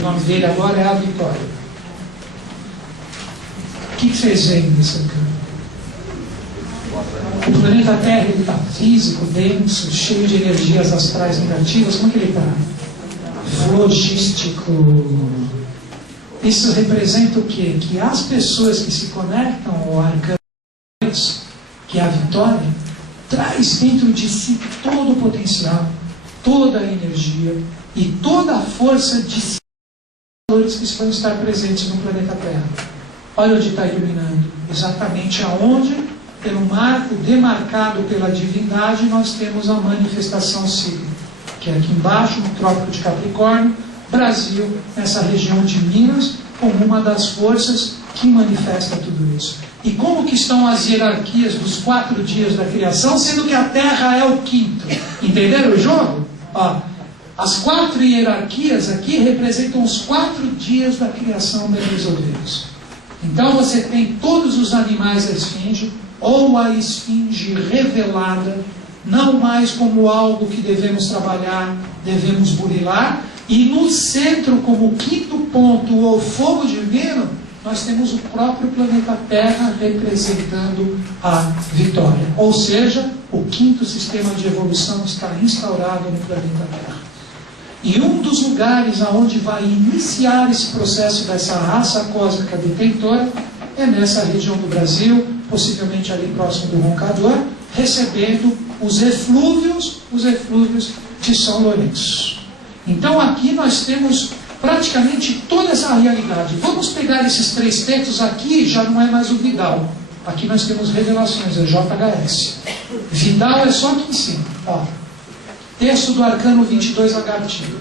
O nome dele agora é a Vitória. O que vocês veem nesse arcano? O planeta Terra está físico, denso, cheio de energias astrais negativas. Como é que ele está? Flogístico. Isso representa o quê? Que as pessoas que se conectam ao arcano, que é a Vitória, traz dentro de si todo o potencial, toda a energia e toda a força de valores que vão estar presentes no planeta Terra. Olha onde está iluminando. Exatamente aonde, pelo marco demarcado pela divindade, nós temos a manifestação cíclica, que é aqui embaixo, no Trópico de Capricórnio, Brasil, nessa região de Minas, como uma das forças que manifesta tudo isso. E como que estão as hierarquias dos 4 dias da criação, sendo que a Terra é o 5º? Entenderam o jogo? Ó, as 4 hierarquias aqui representam os 4 dias da criação resolvidos. Então você tem todos os animais da esfinge, ou a esfinge revelada, não mais como algo que devemos trabalhar, devemos burilar, e no centro, como 5º ponto, o fogo divino, nós temos o próprio planeta Terra representando a vitória. Ou seja, o 5º sistema de evolução está instaurado no planeta Terra. E um dos lugares aonde vai iniciar esse processo dessa raça cósmica detentora é nessa região do Brasil, possivelmente ali próximo do Roncador, recebendo os eflúvios de São Lourenço. Então aqui nós temos praticamente toda essa realidade. Vamos pegar esses 3 textos aqui, já não é mais o Vidal. Aqui nós temos revelações, é JHS. Vidal é só aqui em cima. Ó. Texto do Arcano 22 Lagartiga.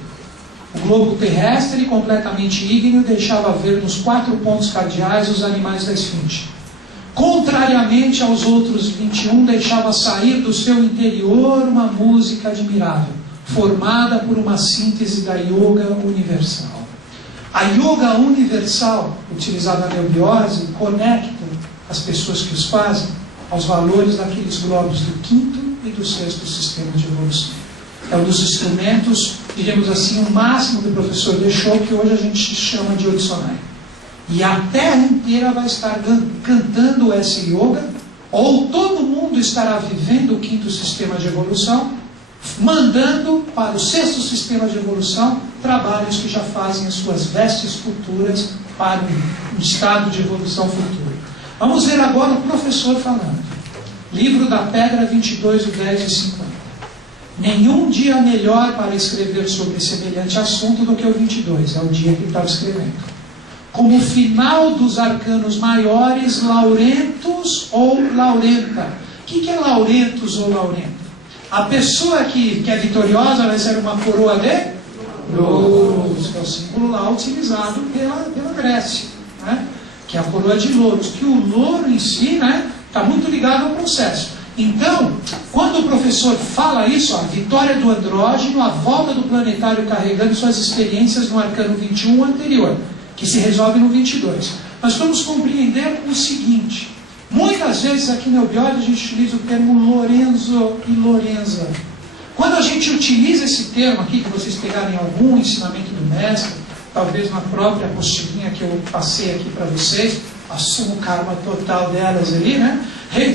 O globo terrestre, completamente ígneo, deixava ver nos 4 pontos cardeais os animais da esfinge. Contrariamente aos outros 21, deixava sair do seu interior uma música admirável, formada por uma síntese da yoga universal. A yoga universal, utilizada na neubiose, conecta as pessoas que os fazem aos valores daqueles globos do 5º e do 6º sistema de evolução. É um dos instrumentos, diríamos assim, o máximo que o professor deixou, que hoje a gente chama de Odisonai. E a Terra inteira vai estar cantando essa yoga, ou todo mundo estará vivendo o 5º sistema de evolução, mandando para o 6º sistema de evolução trabalhos que já fazem as suas vestes futuras para um estado de evolução futuro. Vamos ver agora o professor falando. Livro da Pedra 22, 10 e 50. Nenhum dia melhor para escrever sobre semelhante assunto do que o 22, é o dia que ele estava escrevendo. Como final dos arcanos maiores, Laurentus ou Laurenta. O que é Laurentus ou Laurenta? A pessoa que é vitoriosa vai ser uma coroa de louros, que é o símbolo lá utilizado pela Grécia, né? Que é a coroa de louros, que o louro em si, né, está muito ligado ao processo. Então, quando o professor fala isso, a vitória do andrógeno, a volta do planetário carregando suas experiências no arcano 21 anterior, que se resolve no 22. Nós vamos compreender o seguinte: muitas vezes aqui na Eubiose a gente utiliza o termo Lorenzo e Lorenza. Quando a gente utiliza esse termo aqui, que vocês pegarem algum ensinamento do mestre, talvez na própria apostilinha que eu passei aqui para vocês, assumo o karma total delas ali, né?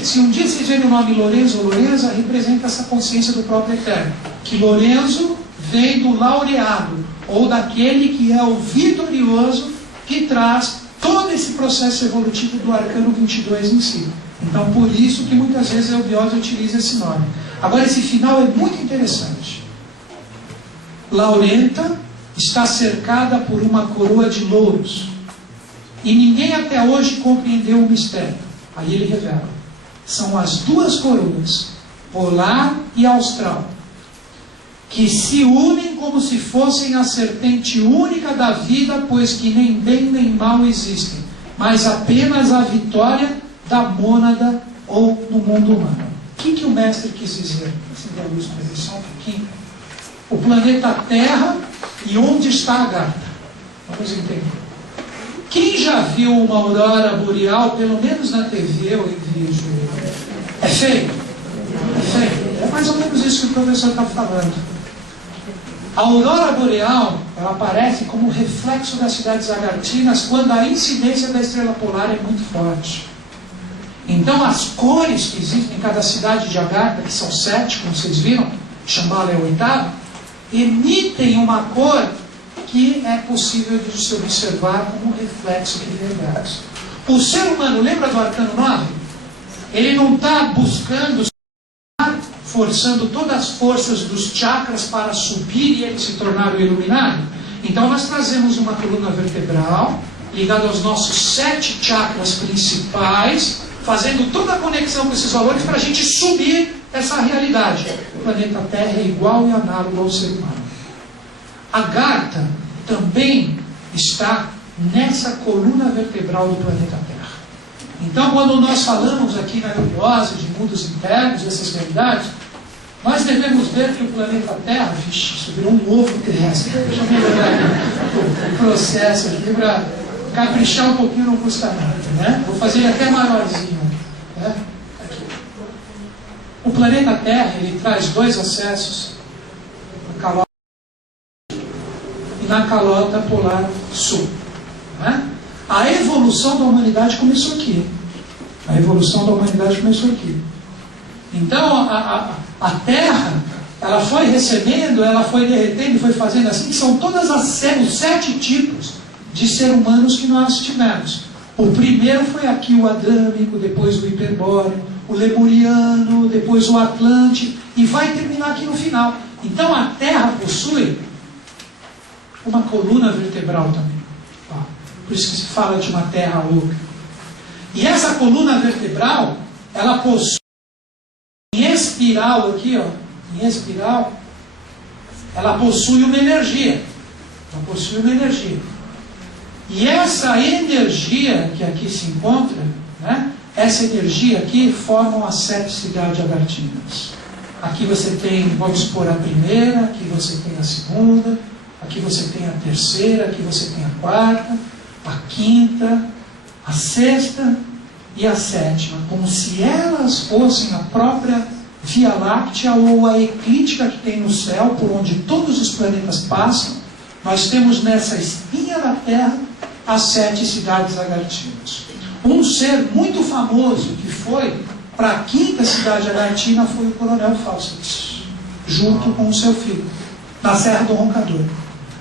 Se um dia vocês verem o nome Lorenzo ou Lorenza, representa essa consciência do próprio Eterno. Que Lorenzo vem do laureado, ou daquele que é o vitorioso, que traz todo esse processo evolutivo do arcano 22 em si. Então, por isso que muitas vezes a Eubiose utiliza esse nome. Agora, esse final é muito interessante. Laurenta está cercada por uma coroa de louros. E ninguém até hoje compreendeu o mistério. Aí ele revela. São as 2 coroas, polar e austral, que se unem como se fossem a serpente única da vida, pois que nem bem nem mal existem, mas apenas a vitória da mônada ou no mundo humano. O que o mestre quis dizer? Acender a luz para ver só um pouquinho. O planeta Terra e onde está a gata. Vamos entender. Quem já viu uma aurora boreal, pelo menos na TV ou em vídeo, é feio? É feio. É mais ou menos isso que o professor está falando. A aurora boreal, ela aparece como reflexo das cidades zagartinas quando a incidência da estrela polar é muito forte. Então as cores que existem em cada cidade de Agartha, que são 7, como vocês viram, Shambhala é o 8º, emitem uma cor que é possível de se observar como um reflexo de verdade. O ser humano, lembra do Arcano 9? Ele não está buscando, forçando todas as forças dos chakras para subir e ele se tornar o iluminado. Então nós trazemos uma coluna vertebral ligada aos nossos 7 chakras principais, fazendo toda a conexão com esses valores para a gente subir essa realidade. O planeta Terra é igual e análogo ao ser humano. Agartha também está nessa coluna vertebral do planeta Terra. Então, quando nós falamos aqui na nebulosa de mundos internos, dessas realidades, nós devemos ver que o planeta Terra, vixe, isso virou um ovo terrestre. Deixa eu melhorar o processo aqui para caprichar um pouquinho, não custa nada, né? Vou fazer ele até maiorzinho, né? Aqui. O planeta Terra, ele traz 2 acessos, na calota e na calota polar sul, né? A evolução da humanidade começou aqui. A evolução da humanidade começou aqui. Então, a Terra, ela foi recebendo, ela foi derretendo, foi fazendo assim, que são todas os 7 tipos de seres humanos que nós tivemos. O primeiro foi aqui o adâmico, depois o hiperbóreo, o lemuriano, depois o atlântico, e vai terminar aqui no final. Então, a Terra possui uma coluna vertebral também. Por isso que se fala de uma terra oca. E essa coluna vertebral, ela possui em espiral aqui, ó, em espiral, ela possui uma energia. Ela possui uma energia. E essa energia que aqui se encontra, né, essa energia aqui formam as 7 cidades agartinas. Aqui você tem, vamos supor, a primeira, aqui você tem a segunda, aqui você tem a terceira, aqui você tem a quarta, a quinta, a sexta e a 7ª, como se elas fossem a própria Via Láctea ou a eclíptica que tem no céu, por onde todos os planetas passam. Nós temos nessa espinha da Terra as 7 cidades agartinas. Um ser muito famoso que foi para a 5ª cidade agartina foi o Coronel Fawcett, junto com o seu filho, na Serra do Roncador.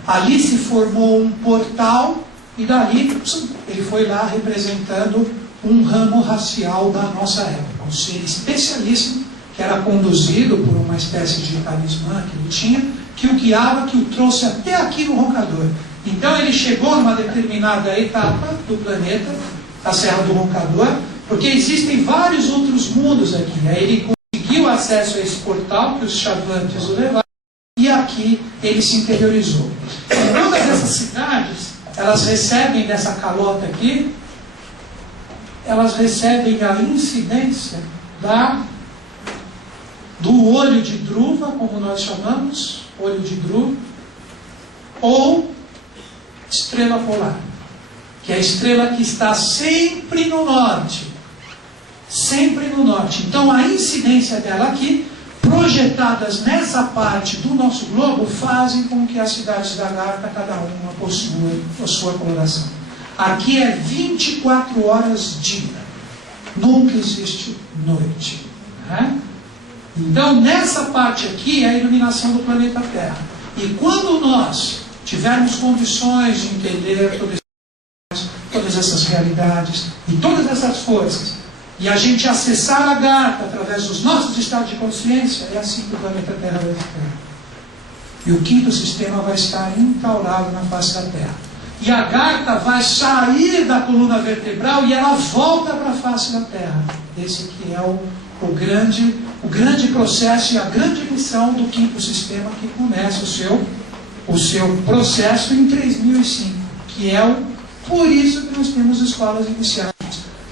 Ali se formou um portal e dali ele foi lá representando um ramo racial da nossa época, um ser especialíssimo que era conduzido por uma espécie de talismã que ele tinha, que o guiava, que o trouxe até aqui no Roncador. Então ele chegou numa determinada etapa do planeta, a Serra do Roncador, porque existem vários outros mundos aqui. Aí ele conseguiu acesso a esse portal que os chavantes o levaram, e aqui ele se interiorizou. E todas essas cidades, elas recebem dessa calota aqui, elas recebem a incidência do olho de Dhruva, como nós chamamos, olho de Dhruva, ou estrela polar, que é a estrela que está sempre no norte. Sempre no norte. Então a incidência dela aqui, projetadas nessa parte do nosso globo, fazem com que as cidades da Agartha, cada uma possua a sua coloração. Aqui é 24 horas dia, nunca existe noite, né? Então nessa parte aqui é a iluminação do planeta Terra. E quando nós tivermos condições de entender todas essas realidades e todas essas forças, e a gente acessar a Agartha através dos nossos estados de consciência, é assim que o planeta Terra vai ficar. E o 5º sistema vai estar instaurado na face da Terra. E a Agartha vai sair da coluna vertebral e ela volta para a face da Terra. Esse que é o grande processo e a grande missão do 5º sistema, que começa o seu processo em 3005, que é por isso que nós temos escolas iniciais,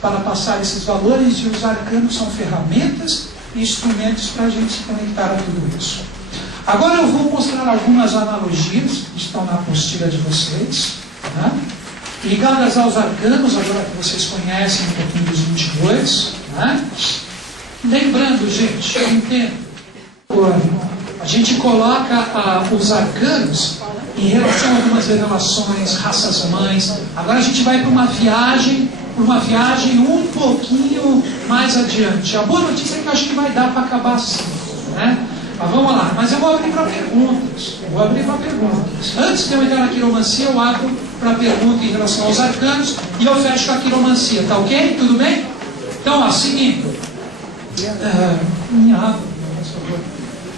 para passar esses valores, e os arcanos são ferramentas e instrumentos para a gente se conectar a tudo isso. Agora eu vou mostrar algumas analogias que estão na apostila de vocês, né? Ligadas aos arcanos, agora que vocês conhecem um pouquinho dos 22, né? Lembrando, gente, eu entendo, a gente coloca os arcanos em relação a algumas revelações, raças mães. Agora a gente vai para uma viagem um pouquinho mais adiante. A boa notícia é que eu acho que vai dar para acabar assim, né? Mas vamos lá. Mas eu vou abrir para perguntas. Antes de eu entrar na quiromancia, eu abro para pergunta em relação aos arcanos e eu fecho com a quiromancia. Tá ok? Tudo bem? Então, ó, seguindo. Minha água, por favor.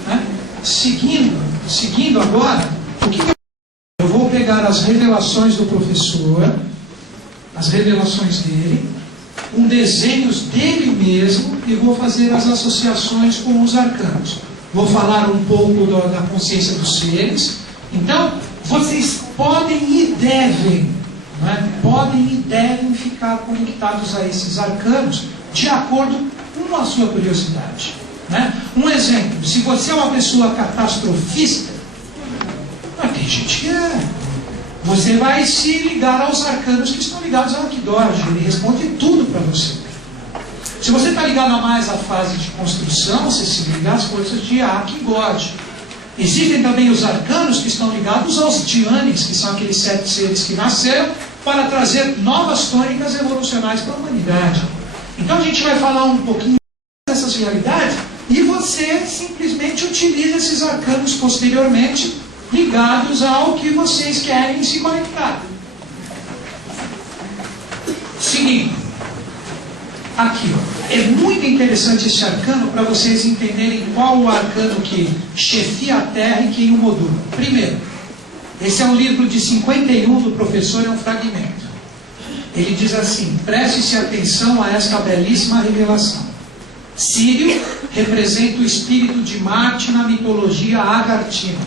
Né? Seguindo agora, o que eu vou pegar as revelações do professor, as revelações dele, com desenhos dele mesmo, e vou fazer as associações com os arcanos. Vou falar um pouco da consciência dos seres. Então, vocês podem e devem, né? Podem e devem ficar conectados a esses arcanos de acordo com a sua curiosidade, né? Um exemplo, se você é uma pessoa catastrofista, tem gente que é. Você vai se ligar aos arcanos que estão ligados ao Arquidorge. Ele responde tudo para você. Se você está ligado a mais à fase de construção, você se liga às coisas de Arquigode. Existem também os arcanos que estão ligados aos Dianes, que são aqueles 7 seres que nasceram para trazer novas tônicas evolucionais para a humanidade. Então a gente vai falar um pouquinho dessas realidades e você simplesmente utiliza esses arcanos posteriormente ligados ao que vocês querem se conectar. Seguindo, aqui, ó, é muito interessante esse arcano para vocês entenderem qual o arcano que chefia a Terra e quem o modula. Primeiro, esse é um livro de 51 do professor, é um fragmento. Ele diz assim: preste-se atenção a esta belíssima revelação. Sírio representa o espírito de Marte na mitologia agartina,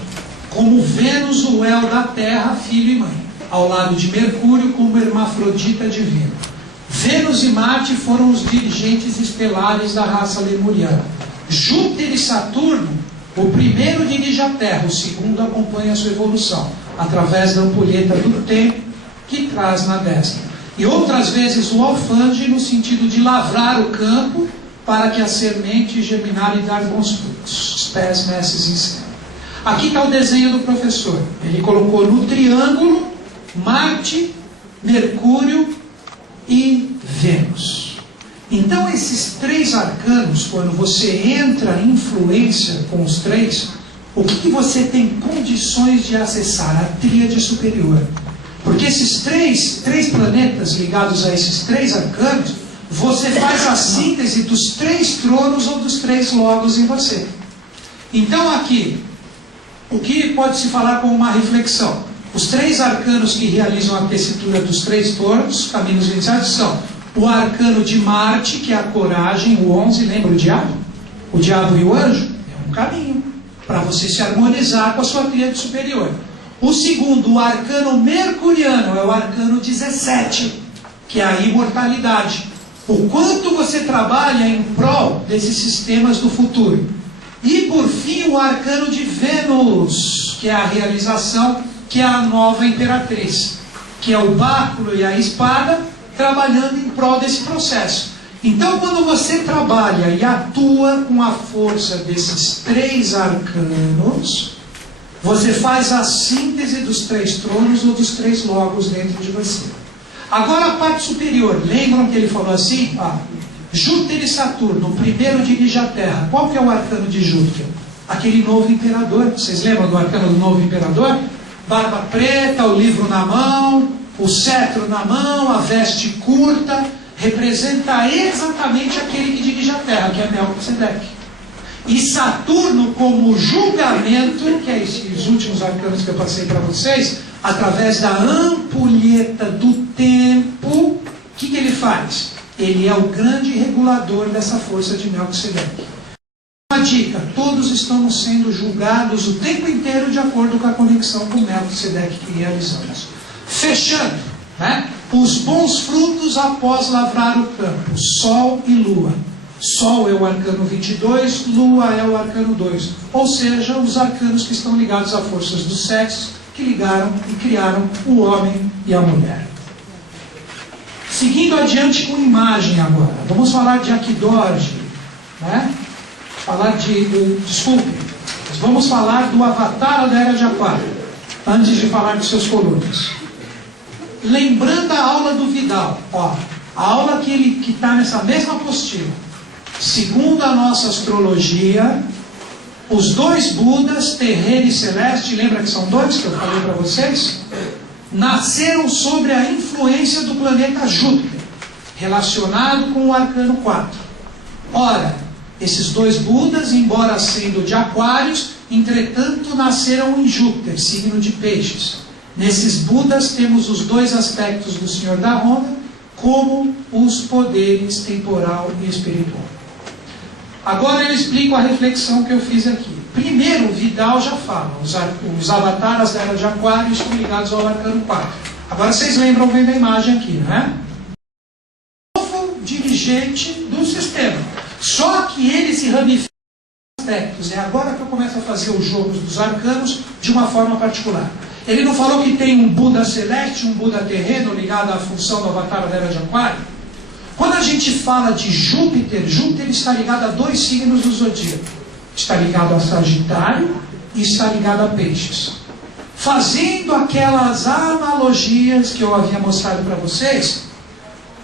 como Vênus, o El da Terra, filho e mãe, ao lado de Mercúrio como hermafrodita divino. Vênus e Marte foram os dirigentes estelares da raça lemuriana. Júpiter e Saturno, o primeiro dirige a Terra, o segundo acompanha a sua evolução, através da ampulheta do tempo que traz na destra. E outras vezes o alfange, no sentido de lavrar o campo para que a semente germinar e dar bons frutos. Os pés mestres ensinam. Aqui está o desenho do professor. Ele colocou no triângulo Marte, Mercúrio e Vênus. Então esses 3 arcanos, quando você entra em influência com os 3, o que você tem condições de acessar? A tríade superior. Porque esses três planetas ligados a esses 3 arcanos, você faz a síntese dos 3 tronos ou dos 3 logos em você. Então aqui, o que pode se falar como uma reflexão? Os 3 arcanos que realizam a tessitura dos 3 tornos, caminhos iniciais, são o arcano de Marte, que é a coragem, o 11, lembra o diabo? O diabo e o anjo? É um caminho para você se harmonizar com a sua tríade superior. O segundo, o arcano mercuriano, é o arcano 17, que é a imortalidade. O quanto você trabalha em prol desses sistemas do futuro. E por fim o arcano de Vênus, que é a realização, que é a nova imperatriz, que é o báculo e a espada, trabalhando em prol desse processo. Então quando você trabalha e atua com a força desses 3 arcanos, você faz a síntese dos 3 tronos ou dos 3 logos dentro de você. Agora a parte superior, lembram que ele falou assim? Júpiter e Saturno, o primeiro dirige a Terra. Qual que é o arcano de Júpiter? Aquele novo imperador. Vocês lembram do arcano do novo imperador? Barba preta, o livro na mão, o cetro na mão, a veste curta. Representa exatamente aquele que dirige a Terra, que é Melquisedeque. E Saturno como julgamento, que é esses últimos arcanos que eu passei para vocês, através da ampulheta do tempo, o que ele faz? Ele é o grande regulador dessa força de Melquisedeque. Uma dica: todos estamos sendo julgados o tempo inteiro de acordo com a conexão com Melquisedeque que realizamos. Fechando, né? Os bons frutos após lavrar o campo, Sol e Lua. Sol é o arcano 22, Lua é o arcano 2. Ou seja, os arcanos que estão ligados a forças dos sexos que ligaram e criaram o homem e a mulher. Seguindo adiante com imagem agora. Vamos falar de Arquidorge, né? Falar desculpe, vamos falar do avatar da Era de Aquário, antes de falar dos seus colunas. Lembrando a aula do Vidal, ó, a aula que está nessa mesma apostila. Segundo a nossa astrologia, os dois Budas, terreno e celeste, lembra que são dois que eu falei para vocês? Nasceram sobre a influência do planeta Júpiter, relacionado com o arcano 4. Ora, esses dois Budas, embora sendo de Aquários, entretanto nasceram em Júpiter, signo de Peixes. Nesses Budas temos os dois aspectos do Senhor da Ronda, como os poderes temporal e espiritual. Agora eu explico a reflexão que eu fiz aqui. Primeiro, o Vidal já fala, os avatares da Era de Aquário estão ligados ao arcano 4. Agora vocês lembram bem da imagem aqui, né? Novo dirigente do sistema. Só que ele se ramifica em aspectos. É agora que eu começo a fazer os jogos dos arcanos de uma forma particular. Ele não falou que tem um Buda celeste, um Buda terreno ligado à função do avatar da Era de Aquário? Quando a gente fala de Júpiter, Júpiter está ligado a dois signos do zodíaco. Está ligado a Sagitário e está ligado a Peixes. Fazendo aquelas analogias que eu havia mostrado para vocês,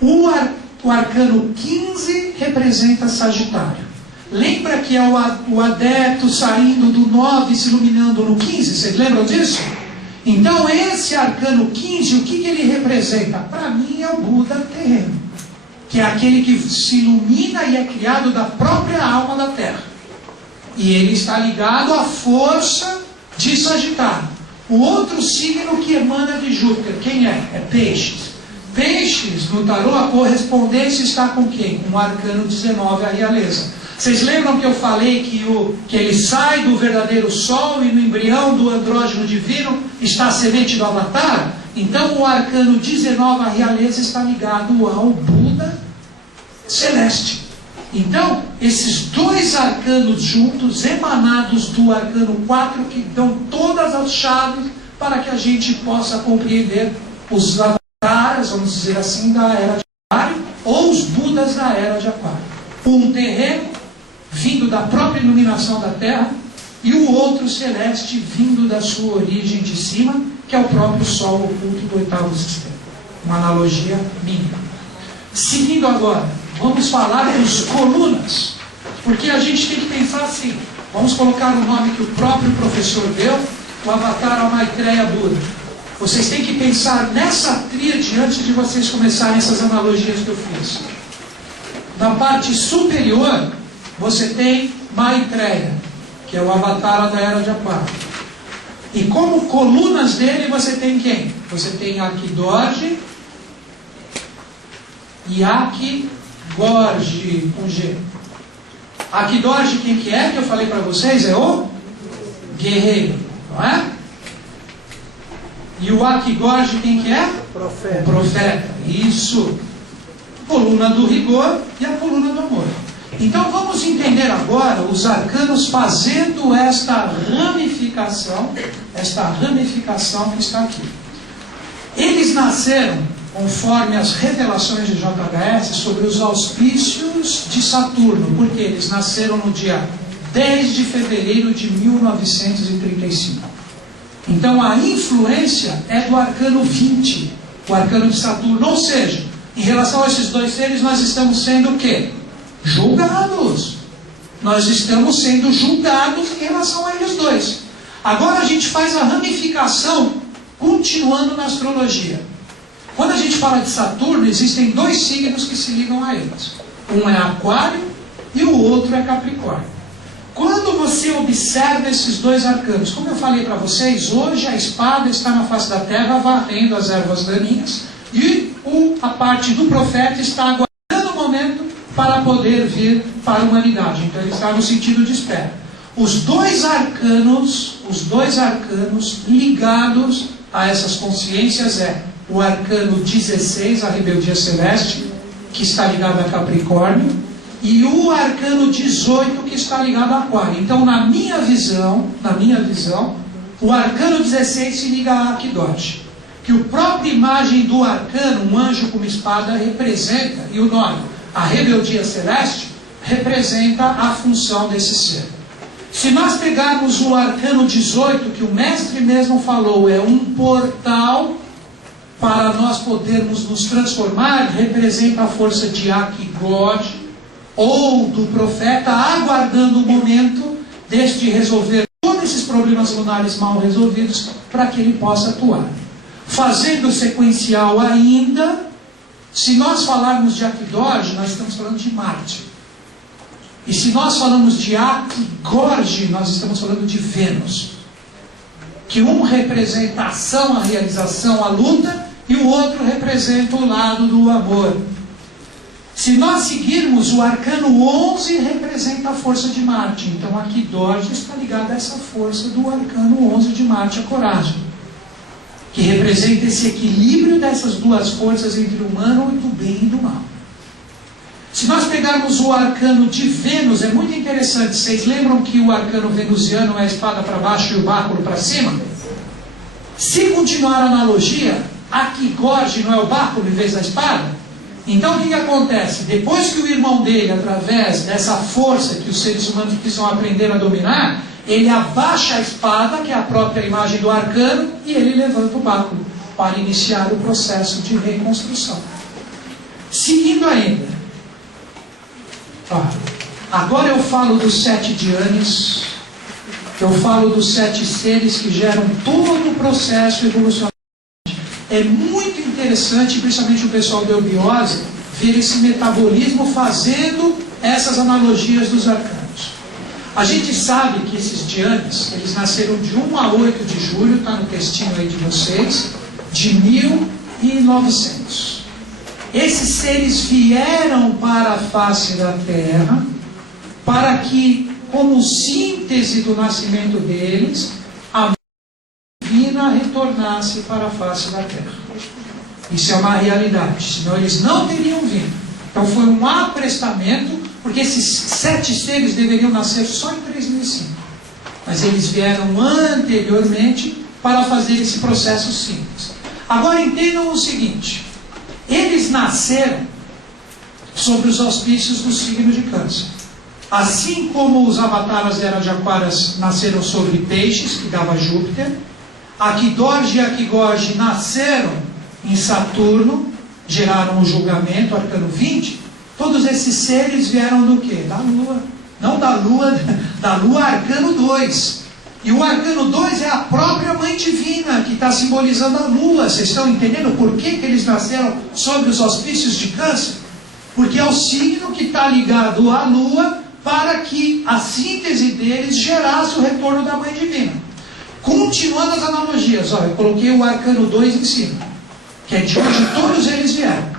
o arcano 15 representa Sagitário. Lembra que é o adepto saindo do 9 e se iluminando no 15? Vocês lembram disso? Então esse arcano 15, o que ele representa? Para mim é o Buda terreno, que é aquele que se ilumina e é criado da própria alma da Terra. E ele está ligado à força de Sagitário. O outro signo que emana de Júpiter, quem é? É Peixes. Peixes, no tarô, a correspondência está com quem? Com o arcano 19, a realeza. Vocês lembram que eu falei que ele sai do verdadeiro Sol e no embrião do andrógeno divino está a semente do avatar? Então o arcano 19, a realeza, está ligado ao Buda celeste. Então, esses dois arcanos juntos, emanados do arcano 4, que dão todas as chaves para que a gente possa compreender os avatares, vamos dizer assim, da Era de Aquário, ou os Budas da Era de Aquário. Um terreno, vindo da própria iluminação da Terra, e o outro celeste, vindo da sua origem de cima, que é o próprio Sol oculto do oitavo sistema. Uma analogia minha. Seguindo agora, vamos falar dos colunas, porque a gente tem que pensar assim. Vamos colocar o nome que o próprio professor deu, o avatar Maitreya Buda. Vocês têm que pensar nessa tríade antes de vocês começarem essas analogias que eu fiz. Na parte superior, você tem Maitreya, que é o avatar da Era de Aquário. E como colunas dele, você tem quem? Você tem Akidorje e Akigorje, com G. Akidorje, quem que é? Que eu falei para vocês, é o guerreiro, não é? E o Akigorje, quem que é? Profeta. O profeta, isso. Coluna do rigor e a coluna do amor. Então vamos entender agora os arcanos fazendo esta ramificação que está aqui. Eles nasceram conforme as revelações de JHS sobre os auspícios de Saturno, porque eles nasceram no dia 10 de fevereiro de 1935. Então a influência é do arcano 20, o arcano de Saturno, ou seja, em relação a esses dois seres nós estamos sendo o quê? Julgados. Nós estamos sendo julgados em relação a eles dois. Agora a gente faz a ramificação, continuando na astrologia. Quando a gente fala de Saturno, existem dois signos que se ligam a eles. Um é Aquário e o outro é Capricórnio. Quando você observa esses dois arcanos, como eu falei para vocês, hoje a espada está na face da terra varrendo as ervas daninhas e a parte do profeta está aguardando o momento para poder vir para a humanidade. Então ele está no sentido de espera. Os dois arcanos ligados a essas consciências é o arcano 16, a rebeldia celeste, que está ligado a Capricórnio, e o arcano 18, que está ligado a Aquário. Então, na minha visão, o arcano 16 se liga a Akidorje, que a própria imagem do arcano, um anjo com uma espada, representa, e o nome, a rebeldia celeste, representa a função desse ser. Se nós pegarmos o arcano 18, que o mestre mesmo falou, é um portal para nós podermos nos transformar, representa a força de Akigod, ou do profeta, aguardando o momento deste resolver todos esses problemas lunares mal resolvidos, para que ele possa atuar. Fazendo sequencial ainda, se nós falarmos de Akigod, nós estamos falando de Marte. E se nós falamos de Akigod, nós estamos falando de Vênus. Que um representa a ação, a realização, a luta, e o outro representa o lado do amor. Se nós seguirmos, o arcano 11 representa a força de Marte. Então Akigod está ligado a essa força do arcano 11 de Marte, a coragem. Que representa esse equilíbrio dessas duas forças entre o humano e do bem e do mal. Se nós pegarmos o arcano de Vênus, é muito interessante. Vocês lembram que o arcano venusiano é a espada para baixo e o báculo para cima? Se continuar a analogia, Akigod não é o báculo em vez da espada? Então o que acontece? Depois que o irmão dele, através dessa força que os seres humanos precisam aprender a dominar, ele abaixa a espada, que é a própria imagem do arcano, e ele levanta o báculo para iniciar o processo de reconstrução. Seguindo ainda, agora eu falo dos 7 Dhyanis, eu falo dos 7 seres que geram todo o processo evolucionário. É muito interessante, principalmente o pessoal da eubiose, ver esse metabolismo fazendo essas analogias dos arcanos. A gente sabe que esses Dhyanis, eles nasceram de 1 a 8 de julho, está no textinho aí de vocês, de 1900. Esses seres vieram para a face da Terra, para que, como síntese do nascimento deles, a mãe divina retornasse para a face da Terra. Isso é uma realidade, senão eles não teriam vindo. Então foi um aprestamento, porque esses 7 seres deveriam nascer só em 3005. Mas eles vieram anteriormente para fazer esse processo simples. Agora entendam o seguinte: eles nasceram sobre os auspícios do signo de Câncer. Assim como os avataras da Era de Aquários nasceram sobre peixes, que dava Júpiter, Akigod e Akigod nasceram em Saturno, geraram o julgamento, arcano 20. Todos esses seres vieram do quê? Da Lua. Não da Lua, da Lua arcano 2. E o arcano 2 é a própria Mãe Divina, que está simbolizando a Lua. Vocês estão entendendo por que eles nasceram sob os auspícios de Câncer? Porque é o signo que está ligado à Lua, para que a síntese deles gerasse o retorno da Mãe Divina. Continuando as analogias, eu coloquei o arcano 2 em cima, que é de onde todos eles vieram.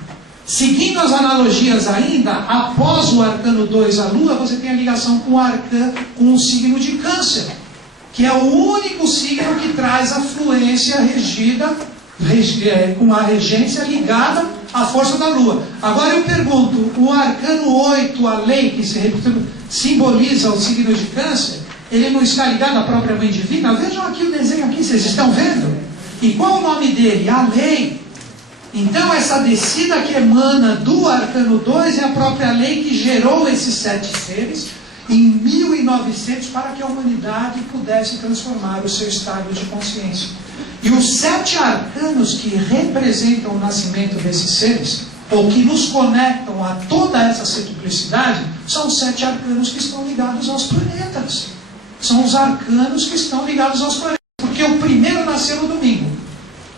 Seguindo as analogias ainda, após o arcano 2, a Lua, você tem a ligação com o signo de Câncer, que é o único signo que traz a fluência regida, com a regência ligada à força da Lua. Agora eu pergunto, o arcano 8, a lei que simboliza o signo de Câncer, ele não está ligado à própria Mãe Divina? Vejam aqui o desenho aqui, vocês estão vendo? E qual o nome dele? A lei. Então essa descida que emana do arcano 2 é a própria lei que gerou esses 7 seres em 1900 para que a humanidade pudesse transformar o seu estado de consciência. E os 7 arcanos que representam o nascimento desses seres, ou que nos conectam a toda essa setuplicidade, são os 7 arcanos que estão ligados aos planetas. São os arcanos que estão ligados aos planetas. Porque o primeiro nasceu no domingo,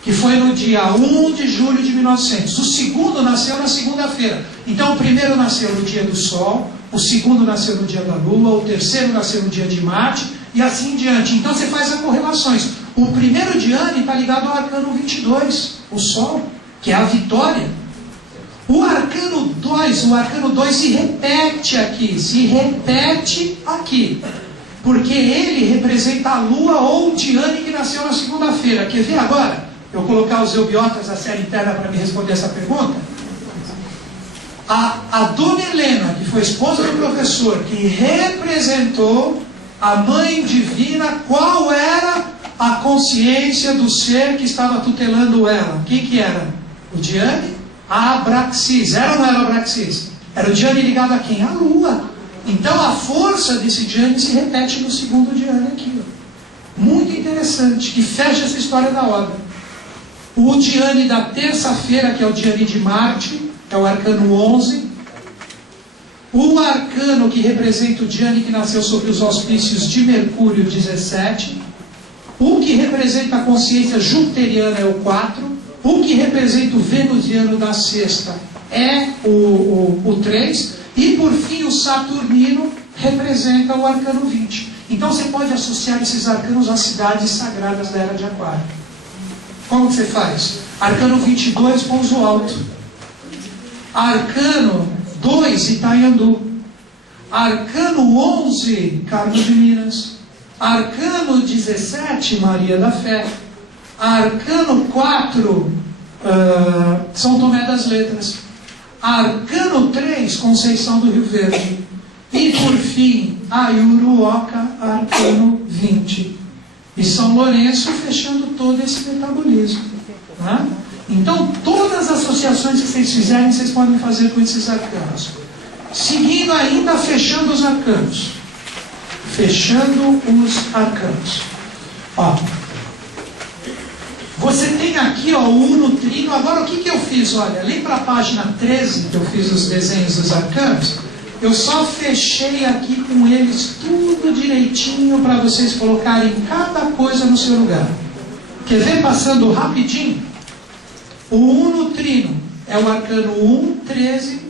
que foi no dia 1 de julho de 1900. O segundo nasceu na segunda-feira. Então o primeiro nasceu no dia do Sol, o segundo nasceu no dia da Lua, o terceiro nasceu no dia de Marte, e assim em diante. Então você faz as correlações. O primeiro Dhyani está ligado ao arcano 22, o Sol, que é a vitória. O arcano 2 se repete aqui, porque ele representa a Lua ou o Dhyani que nasceu na segunda-feira. Quer ver agora? Eu vou colocar os eubiotas da série interna para me responder essa pergunta. A dona Helena, que foi esposa do professor, que representou a Mãe Divina, qual era a consciência do ser que estava tutelando ela? Quem que era? O Dhyani? A Abraxas. Era ou não era a Abraxas? Era o Dhyani ligado a quem? A Lua. Então a força desse Diane se repete no segundo Diane aqui. Ó. Muito interessante, que fecha essa história da obra. O Diane da terça-feira, que é o Diane de Marte, é o arcano 11. O arcano que representa o Diane que nasceu sob os auspícios de Mercúrio, 17. O que representa a consciência jupiteriana é o 4. O que representa o venusiano da sexta é o 3. E por fim o saturnino representa o arcano 20. Então você pode associar esses arcanos às cidades sagradas da era de Aquário. Como que você faz? Arcano 22, Pouso Alto. Arcano 2, Itaiandu. Arcano 11, Carmo de Minas. Arcano 17, Maria da Fé. Arcano 4, São Tomé das Letras. Arcano 3, Conceição do Rio Verde. E por fim, Ayuruoca, arcano 20. E São Lourenço fechando todo esse metabolismo. Né? Então, todas as associações que vocês fizerem, vocês podem fazer com esses arcanos. Seguindo ainda, fechando os arcanos. Fechando os arcanos. Ó. Você tem aqui ó, o Uno Trino. Agora o que eu fiz? Olha, lembra a página 13 que eu fiz os desenhos dos arcanos? Eu só fechei aqui com eles tudo direitinho para vocês colocarem cada coisa no seu lugar. Quer ver passando rapidinho? O Uno Trino é o arcano 1, 13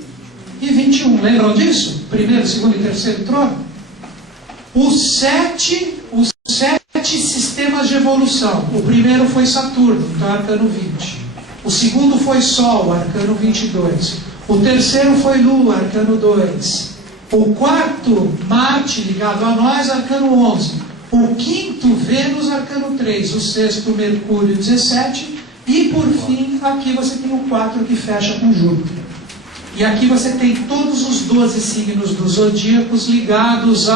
e 21. Lembram disso? Primeiro, segundo e terceiro trono? Os sete sistemas de evolução. O primeiro foi Saturno, então arcano 20. O segundo foi Sol, arcano 22. O terceiro foi Lua, arcano 2. O quarto, Marte, ligado a nós, arcano 11. O quinto, Vênus, arcano 3. O sexto, Mercúrio, 17. E por fim, aqui você tem o 4 que fecha com Júpiter. E aqui você tem todos os 12 signos dos zodíacos ligados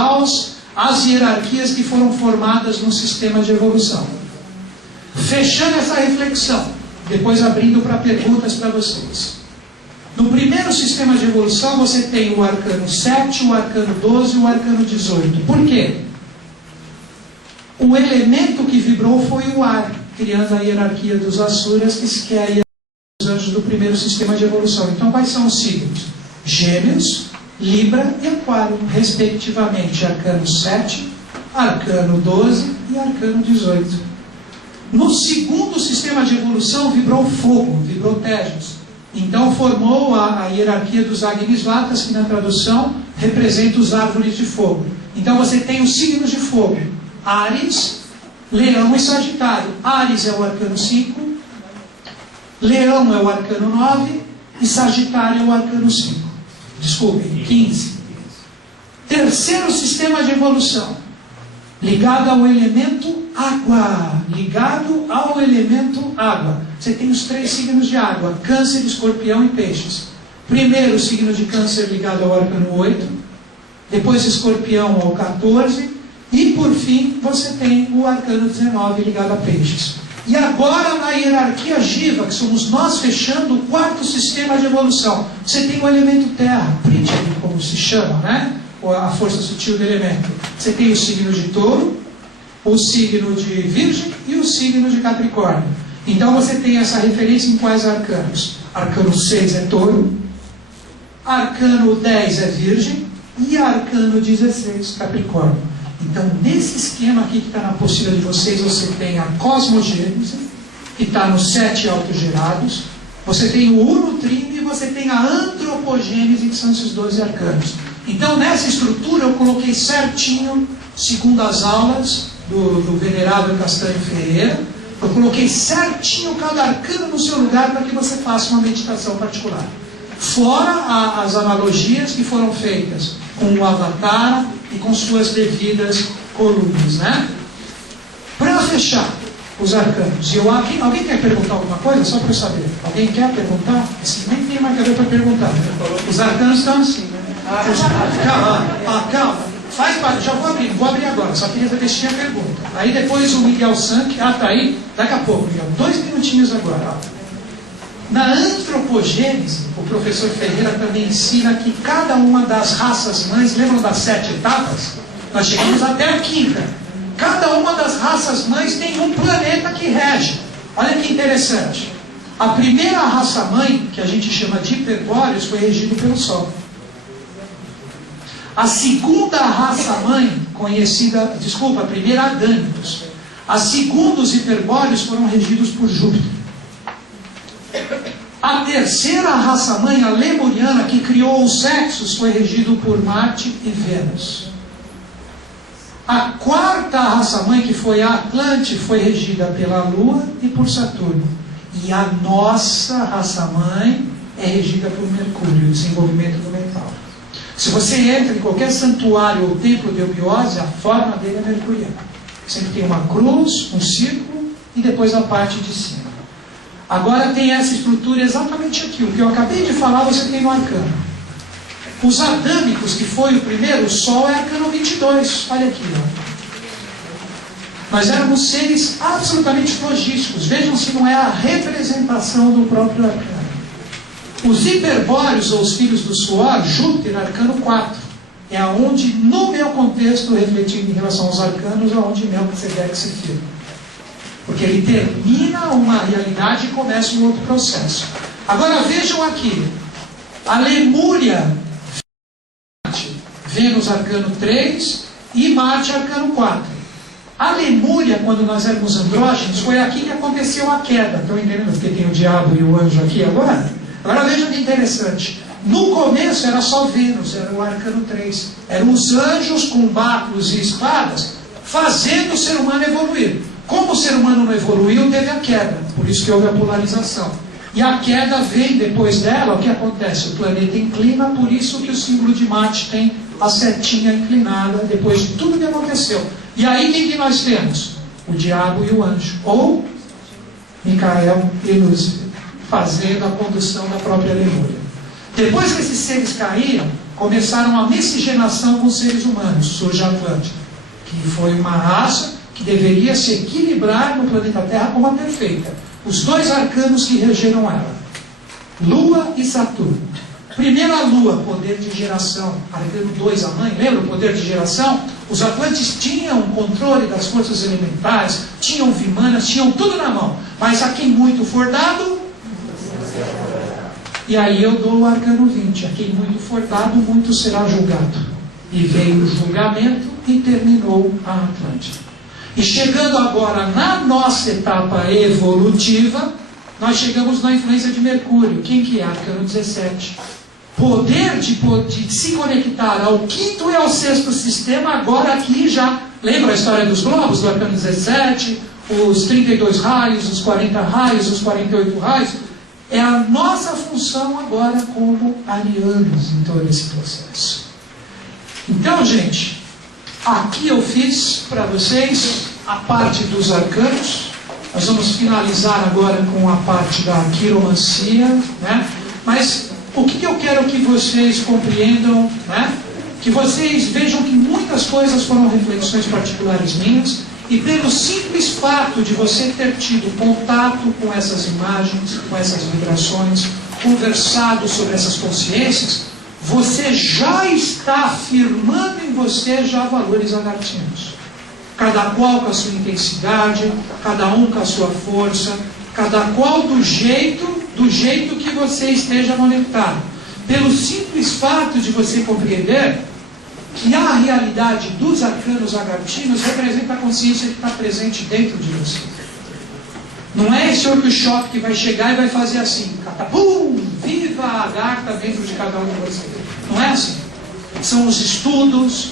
às hierarquias que foram formadas no sistema de evolução. Fechando essa reflexão, depois abrindo para perguntas para vocês. No primeiro sistema de evolução você tem o arcano 7, o arcano 12 e o arcano 18. Por quê? O elemento que vibrou foi o ar, criando a hierarquia dos Asuras, que é a hierarquia dos anjos do primeiro sistema de evolução. Então quais são os signos? Gêmeos, Libra e Aquário, respectivamente, arcano 7, arcano 12 e arcano 18. No segundo sistema de evolução vibrou fogo, vibrou Tejas. Então formou a hierarquia dos Agnisvatas, que na tradução representa os árvores de fogo. Então você tem os signos de fogo, Áries, Leão e Sagitário. Áries é o arcano 5, Leão é o arcano 9 e Sagitário é o arcano 5. Desculpe, 15. Terceiro sistema de evolução, ligado ao elemento água. Ligado ao elemento água. Você tem os 3 signos de água, Câncer, Escorpião e Peixes. Primeiro, o signo de Câncer ligado ao arcano 8. Depois, Escorpião ao 14. E, por fim, você tem o arcano 19 ligado a Peixes. E agora, na hierarquia Jiva, que somos nós fechando o quarto sistema de evolução, você tem o elemento terra, Prithvi, como se chama, né? A força sutil do elemento. Você tem o signo de Touro, o signo de Virgem e o signo de Capricórnio. Então você tem essa referência em quais arcanos? Arcano 6 é Touro, arcano 10 é Virgem e arcano 16 Capricórnio. Então, nesse esquema aqui que está na apostila de vocês, você tem a cosmogênese, que está nos 7 autogerados, você tem o unotrino e você tem a antropogênese, que são esses 12 arcanos. Então, nessa estrutura, eu coloquei certinho, segundo as aulas do venerável Castanho Ferreira, eu coloquei certinho cada arcano no seu lugar para que você faça uma meditação particular. Fora as analogias que foram feitas com o avatar e com suas devidas colunas, né? Para fechar os arcanos, alguém quer perguntar alguma coisa? Só para eu saber. Alguém quer perguntar? Assim, nem tem mais cabeça para perguntar. Os arcanos estão assim, né? Calma. Faz parte, já vou abrir agora, só queria saber se tinha pergunta. Aí depois o Miguel Sank, tá aí, daqui a pouco, Miguel, 2 minutinhos agora. Ó. Na antropologia morfogênese, o professor Ferreira também ensina que cada uma das raças mães, lembram das 7 etapas? Nós chegamos até a 5ª. Cada uma das raças mães tem um planeta que rege. Olha que interessante. A primeira raça mãe, que a gente chama de Hiperbóreos, foi regida pelo Sol. A segunda raça mãe, conhecida, a primeira Adânicos. A segunda, os Hiperbóreos, foram regidos por Júpiter. A terceira raça mãe, a Lemuriana, que criou os sexos, foi regido por Marte e Vênus. A quarta raça mãe, que foi a Atlante, foi regida pela Lua e por Saturno. E a nossa raça mãe é regida por Mercúrio, o desenvolvimento do metal. Se você entra em qualquer santuário ou templo de Obiose, a forma dele é mercuriana. Sempre tem uma cruz, um círculo e depois a parte de cima. Agora tem essa estrutura exatamente aqui. O que eu acabei de falar você tem no arcano. Os Adâmicos, que foi o primeiro, o Sol é arcano 22. Olha aqui, ó. Nós éramos seres absolutamente logísticos. Vejam se não é a representação do próprio arcano. Os Hiperbóreos, ou os filhos do suor, Júpiter, arcano 4. É aonde, no meu contexto, refletindo em relação aos arcanos, é onde Melquisedeque se firma. Porque ele termina uma realidade e começa um outro processo. Agora vejam aqui. A Lemúria, Vênus, arcano 3, e Marte, arcano 4. A Lemúria, quando nós éramos andrógenos, foi aqui que aconteceu a queda. Estão entendendo porque tem o diabo e o anjo aqui agora? Agora vejam que interessante. No começo era só Vênus, era o arcano 3. Eram os anjos com báculos e espadas fazendo o ser humano evoluir. Como o ser humano não evoluiu, teve a queda. Por isso que houve a polarização. E a queda vem depois dela, o que acontece? O planeta inclina, por isso que o símbolo de Marte tem a setinha inclinada, depois de tudo que aconteceu. E aí quem que nós temos? O diabo e o anjo. Ou Micael e Lúcifer, fazendo a condução da própria Lemúria. Depois que esses seres caíram, começaram a miscigenação com os seres humanos. Surge a Atlântida, que foi uma raça que deveria se equilibrar no planeta Terra como a perfeita. Os dois arcanos que regeram ela, Lua e Saturno. Primeiro a Lua, poder de geração. Arcano 2, a mãe, lembra o poder de geração? Os Atlantes tinham controle das forças elementares, tinham Vimanas, tinham tudo na mão. Mas a quem muito for dado... E aí eu dou o arcano 20. A quem muito for dado, muito será julgado. E veio o julgamento e terminou a Atlântida. E chegando agora na nossa etapa evolutiva, nós chegamos na influência de Mercúrio. Quem que é? Arcano 17. Poder de se conectar ao 5º e ao 6º sistema, agora aqui já. Lembra a história dos globos, do arcano 17? Os 32 raios, os 40 raios, os 48 raios? É a nossa função agora como arianos em todo esse processo. Então, gente, aqui eu fiz para vocês a parte dos arcanos. Nós vamos finalizar agora com a parte da quiromancia, né? Mas o que eu quero que vocês compreendam, né? Que vocês vejam que muitas coisas foram reflexões particulares minhas, e pelo simples fato de você ter tido contato com essas imagens, com essas vibrações, conversado sobre essas consciências, você já está afirmando em você já valores agartinos. Cada qual com a sua intensidade, cada um com a sua força, cada qual do jeito que você esteja conectado. Pelo simples fato de você compreender que a realidade dos arcanos agartinos representa a consciência que está presente dentro de você. Não é esse workshop que vai chegar e vai fazer assim, catapum, viva a Agartha dentro de cada um de vocês. Não é assim. São os estudos,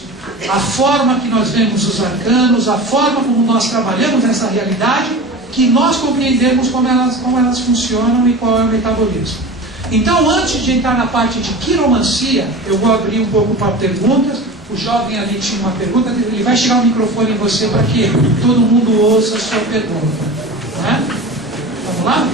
a forma que nós vemos os arcanos, a forma como nós trabalhamos nessa realidade, que nós compreendemos como elas funcionam e qual é o metabolismo. Então, antes de entrar na parte de quiromancia, eu vou abrir um pouco para perguntas. O jovem ali tinha uma pergunta, ele vai chegar o microfone em você para que todo mundo ouça a sua pergunta. Né? Vamos lá?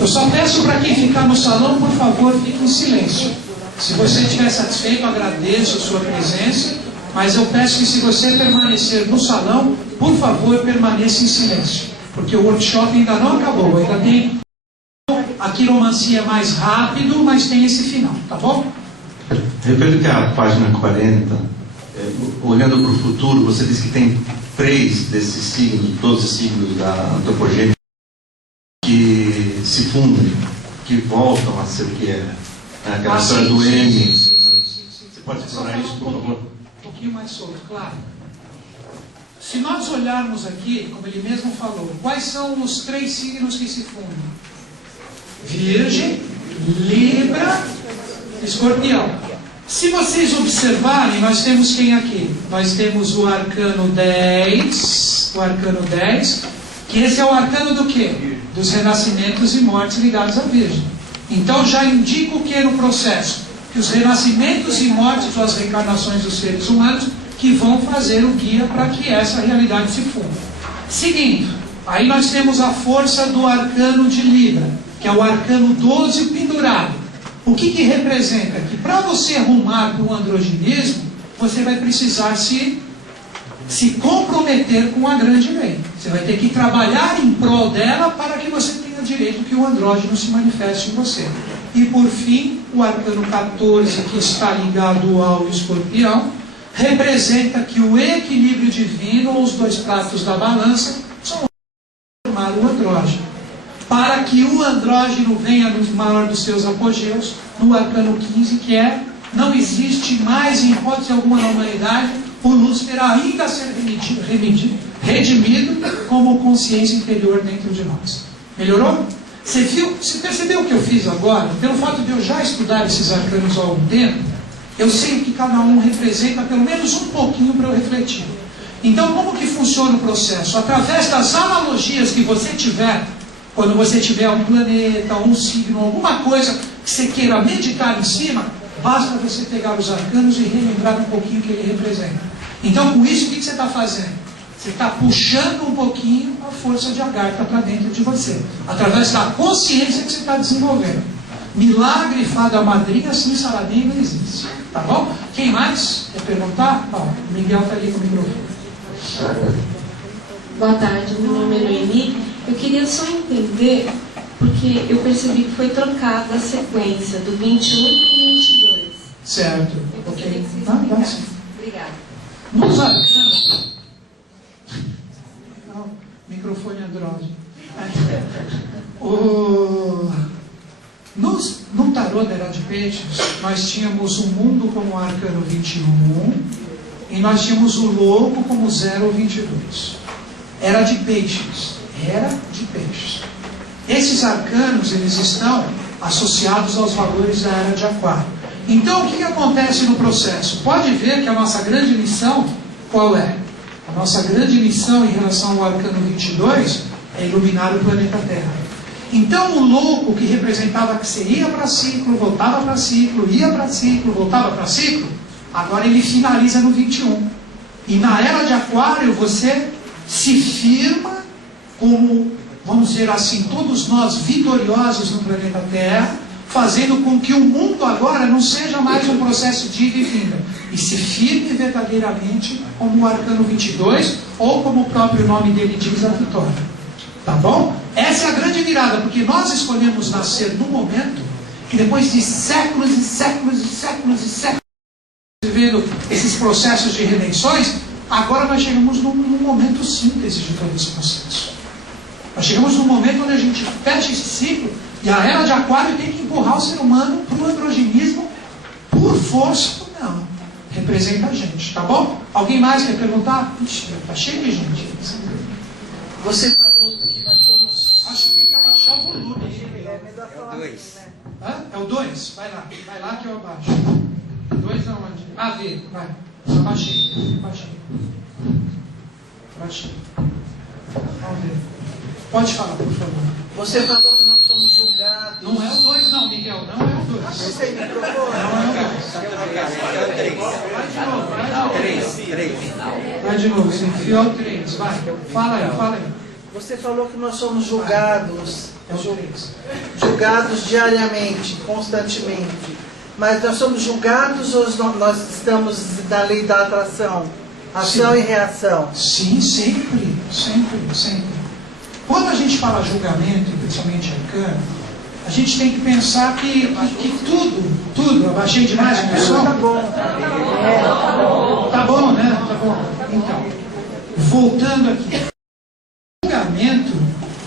Eu só peço para quem ficar no salão, por favor, fique em silêncio. Se você estiver satisfeito, agradeço a sua presença, mas eu peço que se você permanecer no salão, por favor, permaneça em silêncio. Porque o workshop ainda não acabou, ainda tem a quiromancia é mais rápido, mas tem esse final, tá bom? Referente à página 40, olhando para o futuro, você diz que tem 3 desses signos, 12 signos da antropogênica, que se fundem, que voltam a ser o que é. Aquela história do M. Você pode explorar isso, por favor? Um pouquinho mais solto, claro. Se nós olharmos aqui, como ele mesmo falou, quais são os 3 signos que se fundem? Virgem, Libra, Escorpião. Se vocês observarem, nós temos quem aqui? Nós temos o arcano 10, que esse é o arcano do quê? Dos renascimentos e mortes ligados à Virgem. Então já indica o que no processo? Que os renascimentos e mortes, ou as reencarnações dos seres humanos, que vão fazer o guia para que essa realidade se funda. Seguindo, aí nós temos a força do arcano de Libra, que é o arcano 12 pendurado. O que representa? Que para você rumar para o androginismo, você vai precisar se comprometer com a grande lei. Você vai ter que trabalhar em prol dela para que você tenha direito que o andrógeno se manifeste em você. E por fim, o arcano 14, que está ligado ao Escorpião, representa que o equilíbrio divino, ou os 2 pratos da balança, são formar o andrógeno. Para que o andrógeno venha no maior dos seus apogeus, no arcano 15, que é: não existe mais, em hipótese alguma na humanidade, o Lúcifer ainda ser redimido como consciência interior dentro de nós. Melhorou? Você percebeu o que eu fiz agora? Pelo fato de eu já estudar esses arcanos há algum tempo, eu sei o que cada um representa, pelo menos um pouquinho, para eu refletir. Então, como que funciona o processo? Através das analogias que você tiver, quando você tiver um planeta, um signo, alguma coisa que você queira meditar em cima, basta você pegar os arcanos e relembrar um pouquinho o que ele representa. Então, com isso, o que você está fazendo? Você está puxando um pouquinho a força de Agartha para dentro de você, através da consciência que você está desenvolvendo. Milagre, fada madrinha, sim, saradinha não existe. Tá bom? Quem mais quer perguntar? Ó, o Miguel está ali com o microfone. Boa tarde, meu nome é Noemi. Eu queria só entender, porque eu percebi que foi trocada a sequência do 21 para o 22. Certo. Eu Ok. gostaria que vocês Dá sim. explicassem. Obrigada. Nos arcanos... Não, microfone andrógeno. No tarô da Era de Peixes, nós tínhamos o mundo como arcano 21 e nós tínhamos o louco como 0 ou 22. Era de Peixes. Era de Peixes. Esses arcanos, eles estão associados aos valores da Era de Aquário. Então, o que acontece no processo? Pode ver que a nossa grande missão, qual é? A nossa grande missão em relação ao arcano 22 é iluminar o planeta Terra. Então, o louco, que representava que você ia para ciclo, voltava para ciclo, ia para ciclo, voltava para ciclo, agora ele finaliza no 21. E na Era de Aquário, você se firma como, vamos dizer assim, todos nós vitoriosos no planeta Terra, fazendo com que o mundo agora não seja mais um processo de ida e vinda, e se firme verdadeiramente como o arcano 22, ou como o próprio nome dele diz, a vitória. Tá bom? Essa é a grande virada, porque nós escolhemos nascer num momento que depois de séculos e séculos e séculos e séculos vivendo esses processos de redenções, agora nós chegamos num momento síntese de todo esse processo. Nós chegamos num momento onde a gente fecha esse ciclo e a Era de Aquário tem que empurrar o ser humano para o androginismo por força ou não. Representa a gente, tá bom? Alguém mais quer perguntar? Ixi, tá cheio de gente. Você falou que nós somos... Acho que tem que abaixar o volume. É o 2. Hã? É o 2? Vai lá que eu abaixo. 2 aonde? Ah, vê, vai. Abaixei. Vamos ver. Pode falar, por favor. Você falou que nós somos julgados. Não é o 2 não, Miguel, não é o 2. Você aí, microfone. Não é o 2. Vai de novo, você enfiou o 3, vai. Fala aí. Você falou que nós somos julgados. É o 3. Julgados diariamente, constantemente. Mas nós somos julgados ou nós estamos na lei da atração? Ação e reação. Sim, sempre. Quando a gente fala julgamento, principalmente arcano, a gente tem que pensar que tudo, abaixei demais o meu som? Tá bom. Tá bom, né? Tá bom. Então, voltando aqui. O julgamento,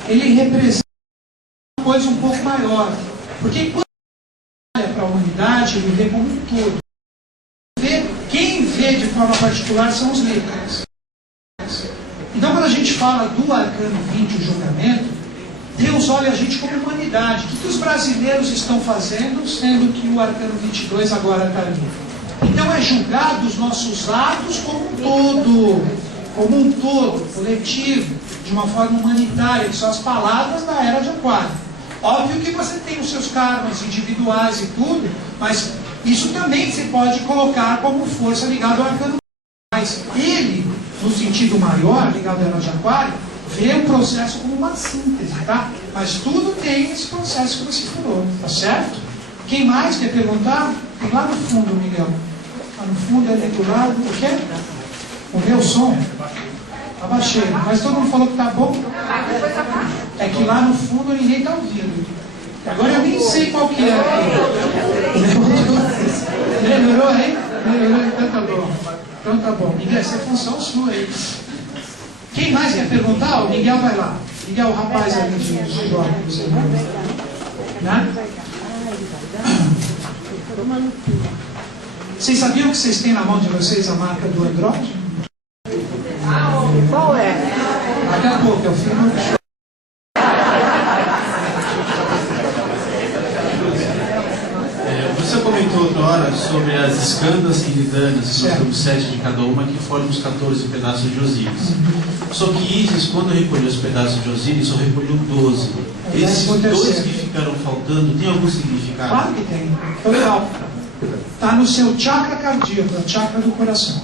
ele representa uma coisa um pouco maior. Porque quando ele olha para a humanidade, ele vê como um todo. Quem vê de forma particular são os líderes. Então, quando a gente fala do arcano 20, o julgamento, Deus olha a gente como humanidade. O que os brasileiros estão fazendo, sendo que o arcano 22 agora está ali? Então é julgado os nossos atos como um todo, coletivo, de uma forma humanitária, que são as palavras da era de Aquário. Óbvio que você tem os seus karmas individuais e tudo, mas isso também você pode colocar como força ligada ao arcano. Mas ele, no sentido maior, ligado à era de Aquário, vê o processo como uma síntese, tá? Mas tudo tem esse processo que você falou, tá certo? Quem mais quer perguntar? Tem lá no fundo, Miguel. Lá no fundo, ali do lado, o quê? O meu som? Abaixei, mas todo mundo falou que tá bom. É que lá no fundo ninguém está ouvindo. Agora eu nem sei qual que é. Melhorou, hein? Melhorou, então tá bom. Então tá bom. Miguel, essa é função sua aí. Quem mais quer perguntar? O Miguel vai lá. Miguel, o rapaz ali de jogos. Né? Vocês sabiam que vocês têm na mão de vocês a marca do Android? Qual é? Daqui a pouco, é o filme do show. Você comentou outra hora sobre as escandas e lidanas, nós temos 7 de cada uma, que formam os 14 pedaços de Osíris. Só que Ísis, quando recolheu os pedaços de Osíris, só recolheu 12. Esses 2 que ficaram faltando, tem algum significado? Claro que tem. Total. Está no seu chakra cardíaco, o chakra do coração.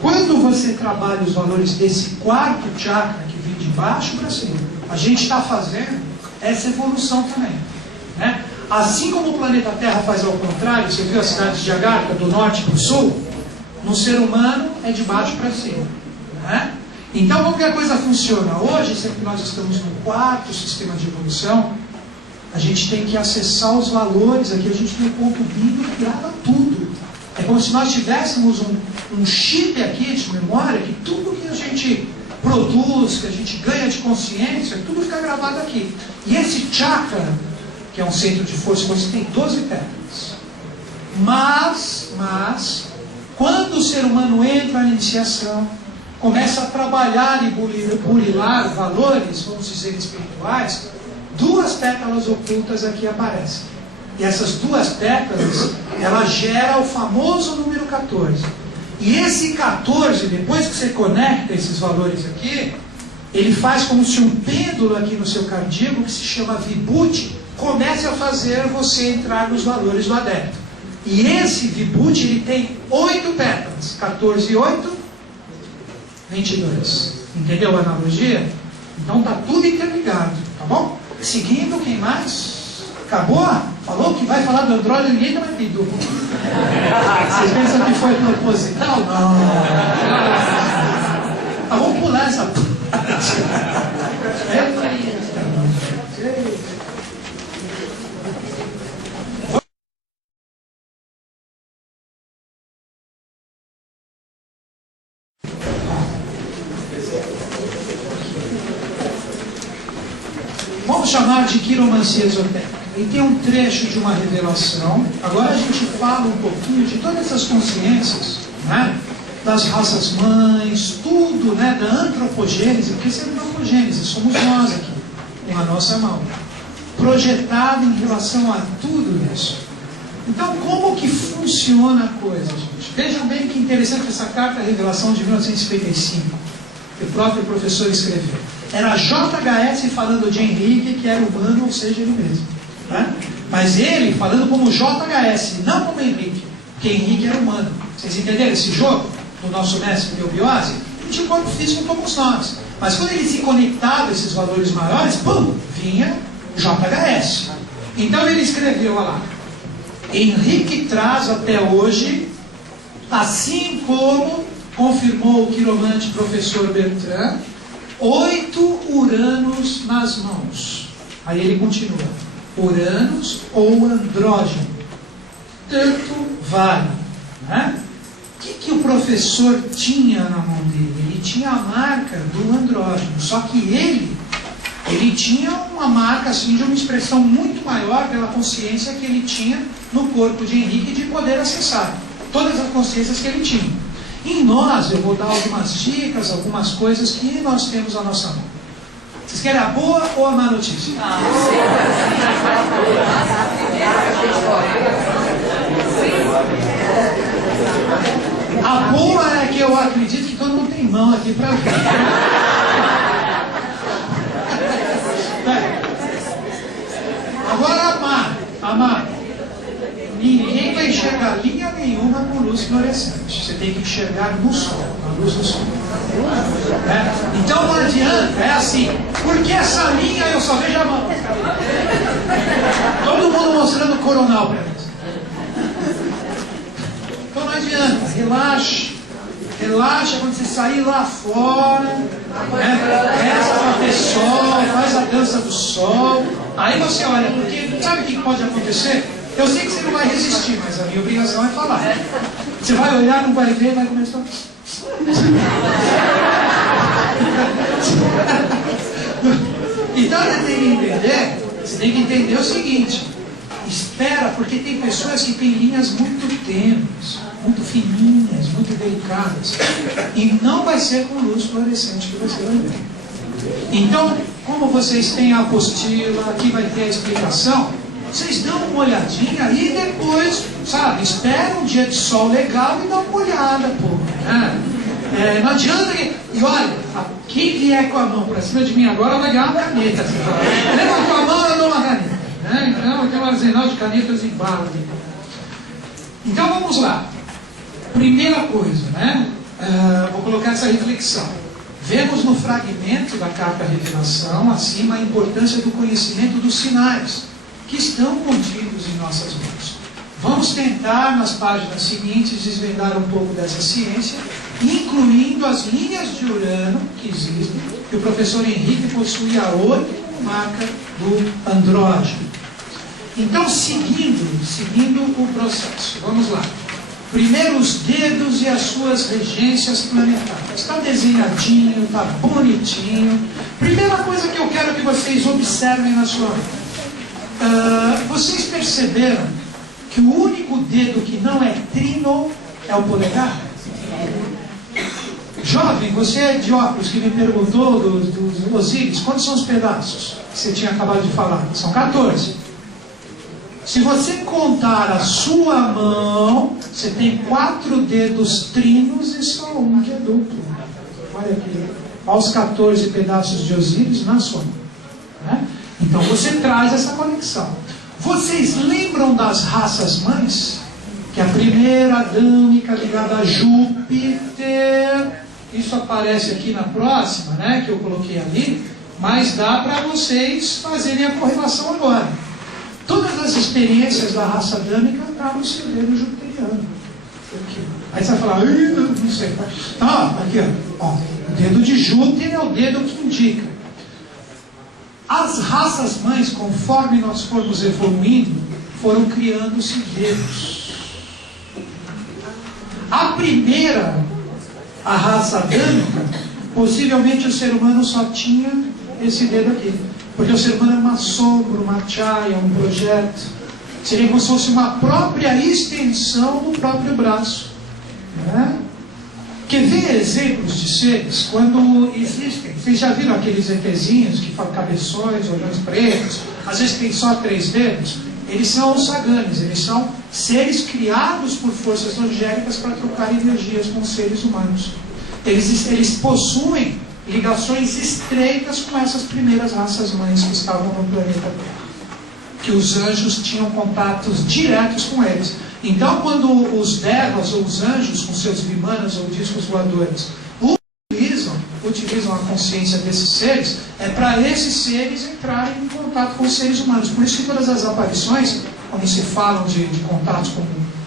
Quando você trabalha os valores desse quarto chakra, que vem de baixo para cima, a gente está fazendo essa evolução também. Né? Assim como o planeta Terra faz ao contrário, você viu a cidade de Agartha, do norte para o sul? No ser humano é de baixo para cima. Né? Então, como que a coisa funciona? Hoje, sempre que nós estamos no quarto sistema de evolução, a gente tem que acessar os valores. Aqui a gente tem o ponto bingo que grava tudo. É como se nós tivéssemos um chip aqui de memória, que tudo que a gente produz, que a gente ganha de consciência, tudo fica gravado aqui. E esse chakra, que é um centro de força, você tem 12 pétalas. Mas, quando o ser humano entra na iniciação, começa a trabalhar e burilar valores, vamos dizer, espirituais, 2 pétalas ocultas aqui aparecem. E essas 2 pétalas, ela gera o famoso número 14. E esse 14, depois que você conecta esses valores aqui, ele faz como se um pêndulo aqui no seu cardíaco, que se chama Vibhuti, comece a fazer você entrar nos valores do adepto. E esse Vibhuti, ele tem 8 pétalas. 14 e 8, 22. Entendeu a analogia? Então está tudo interligado, tá bom? Seguindo, quem mais? Acabou? Falou que vai falar do Android, ninguém não é pedido. Vocês pensam que foi proposital? Não. Ah, vamos pular essa parte. Vamos chamar de quiromancia esotérica. E tem um trecho de uma revelação. Agora a gente fala um pouquinho de todas essas consciências, né? Das raças mães, tudo, né? Da antropogênese, porque isso é antropogênese, somos nós aqui, com a nossa mão, projetado em relação a tudo isso. Então, como que funciona a coisa, gente? Vejam bem que interessante essa carta, a revelação de 1955, que o próprio professor escreveu. Era JHS falando de Henrique, que era humano, ou seja, ele mesmo. Né? Mas ele falando como JHS, não como Henrique, porque Henrique era humano. Vocês entenderam esse jogo do nosso mestre Teobiose? Ele tinha um corpo físico como nós. Mas quando ele se conectava a esses valores maiores, pum, vinha JHS. Então ele escreveu, olha lá, Henrique traz até hoje, assim como confirmou o quiromante professor Bertrand, 8 Uranos nas mãos. Aí ele continua: Uranos ou andrógeno, tanto vale. Né? O que o professor tinha na mão dele? Ele tinha a marca do andrógeno, só que ele tinha uma marca assim, de uma expressão muito maior pela consciência que ele tinha no corpo de Henrique de poder acessar todas as consciências que ele tinha. Em nós, eu vou dar algumas dicas, algumas coisas que nós temos à nossa mão. Vocês querem a boa ou a má notícia? A boa é que eu acredito que todo mundo tem mão aqui para ver. Agora a má. Ninguém vai enxergar linha nenhuma com luz fluorescente. Você tem que enxergar no sol, na luz do sol. Então não adianta, é assim. Porque essa linha eu só vejo a mão. Todo mundo mostrando o coronal para mim. Então não adianta, relaxa. Relaxa quando você sair lá fora. Resta para ter sol, faz a dança do sol. Aí você olha, porque sabe o que pode acontecer? Eu sei que você não vai resistir, mas a minha obrigação é falar. Você vai olhar, não vai ver, vai começar. Então você tem que entender o seguinte: espera, porque tem pessoas que têm linhas muito tênues, muito fininhas, muito delicadas, e não vai ser com luz fluorescente que você vai ver. Então, como vocês têm a apostila, aqui vai ter a explicação. Vocês dão uma olhadinha e depois, sabe, espera um dia de sol legal e dá uma olhada, pô. Não adianta que... E olha, quem vier com a mão para cima de mim agora vai ganhar uma caneta. Levantou a mão, eu dou uma caneta. Então, eu tenho um arsenal de canetas em bala. Então, vamos lá. Primeira coisa, vou colocar essa reflexão. Vemos no fragmento da carta Revelação, acima, a importância do conhecimento dos sinais que estão contidos em nossas mãos. Vamos tentar, nas páginas seguintes, desvendar um pouco dessa ciência, incluindo as linhas de Urano que existem, que o professor Henrique possui a 8 marca do andrógeno. Então, seguindo o processo, vamos lá. Primeiro, os dedos e as suas regências planetárias. Está desenhadinho, está bonitinho. Primeira coisa que eu quero que vocês observem na sua mão. Vocês perceberam que o único dedo que não é trino é o polegar? Jovem, você é de óculos que me perguntou dos Osíris, quantos são os pedaços que você tinha acabado de falar? São 14. Se você contar a sua mão, você tem 4 dedos trinos e só um que é duplo. Olha aqui, olha os 14 pedaços de Osíris na sua mão. Então você traz essa conexão. Vocês lembram das raças mães? Que a primeira adâmica ligada a Júpiter. Isso aparece aqui na próxima, que eu coloquei ali. Mas dá para vocês fazerem a correlação agora. Todas as experiências da raça adâmica estavam no seu dedo jupiteriano. Aqui. Aí você vai falar, não sei. Aqui, ó. O dedo de Júpiter é o dedo que indica. As raças mães, conforme nós formos evoluindo, foram criando-se dedos. A primeira, a raça adâmica, possivelmente o ser humano só tinha esse dedo aqui. Porque o ser humano é uma sombra, uma chaya, um projeto. Seria como se fosse uma própria extensão do próprio braço. Quer ver exemplos de seres? Quando existem, vocês já viram aqueles ETzinhos que falam cabeções, olhões pretos, às vezes tem só 3 dedos? Eles são os saganes, eles são seres criados por forças angélicas para trocar energias com seres humanos. Eles possuem ligações estreitas com essas primeiras raças mães que estavam no planeta Terra. Que os anjos tinham contatos diretos com eles. Então, quando os devas ou os anjos, com seus vimanas ou discos voadores, utilizam a consciência desses seres, é para esses seres entrarem em contato com os seres humanos. Por isso que todas as aparições, quando se falam de contatos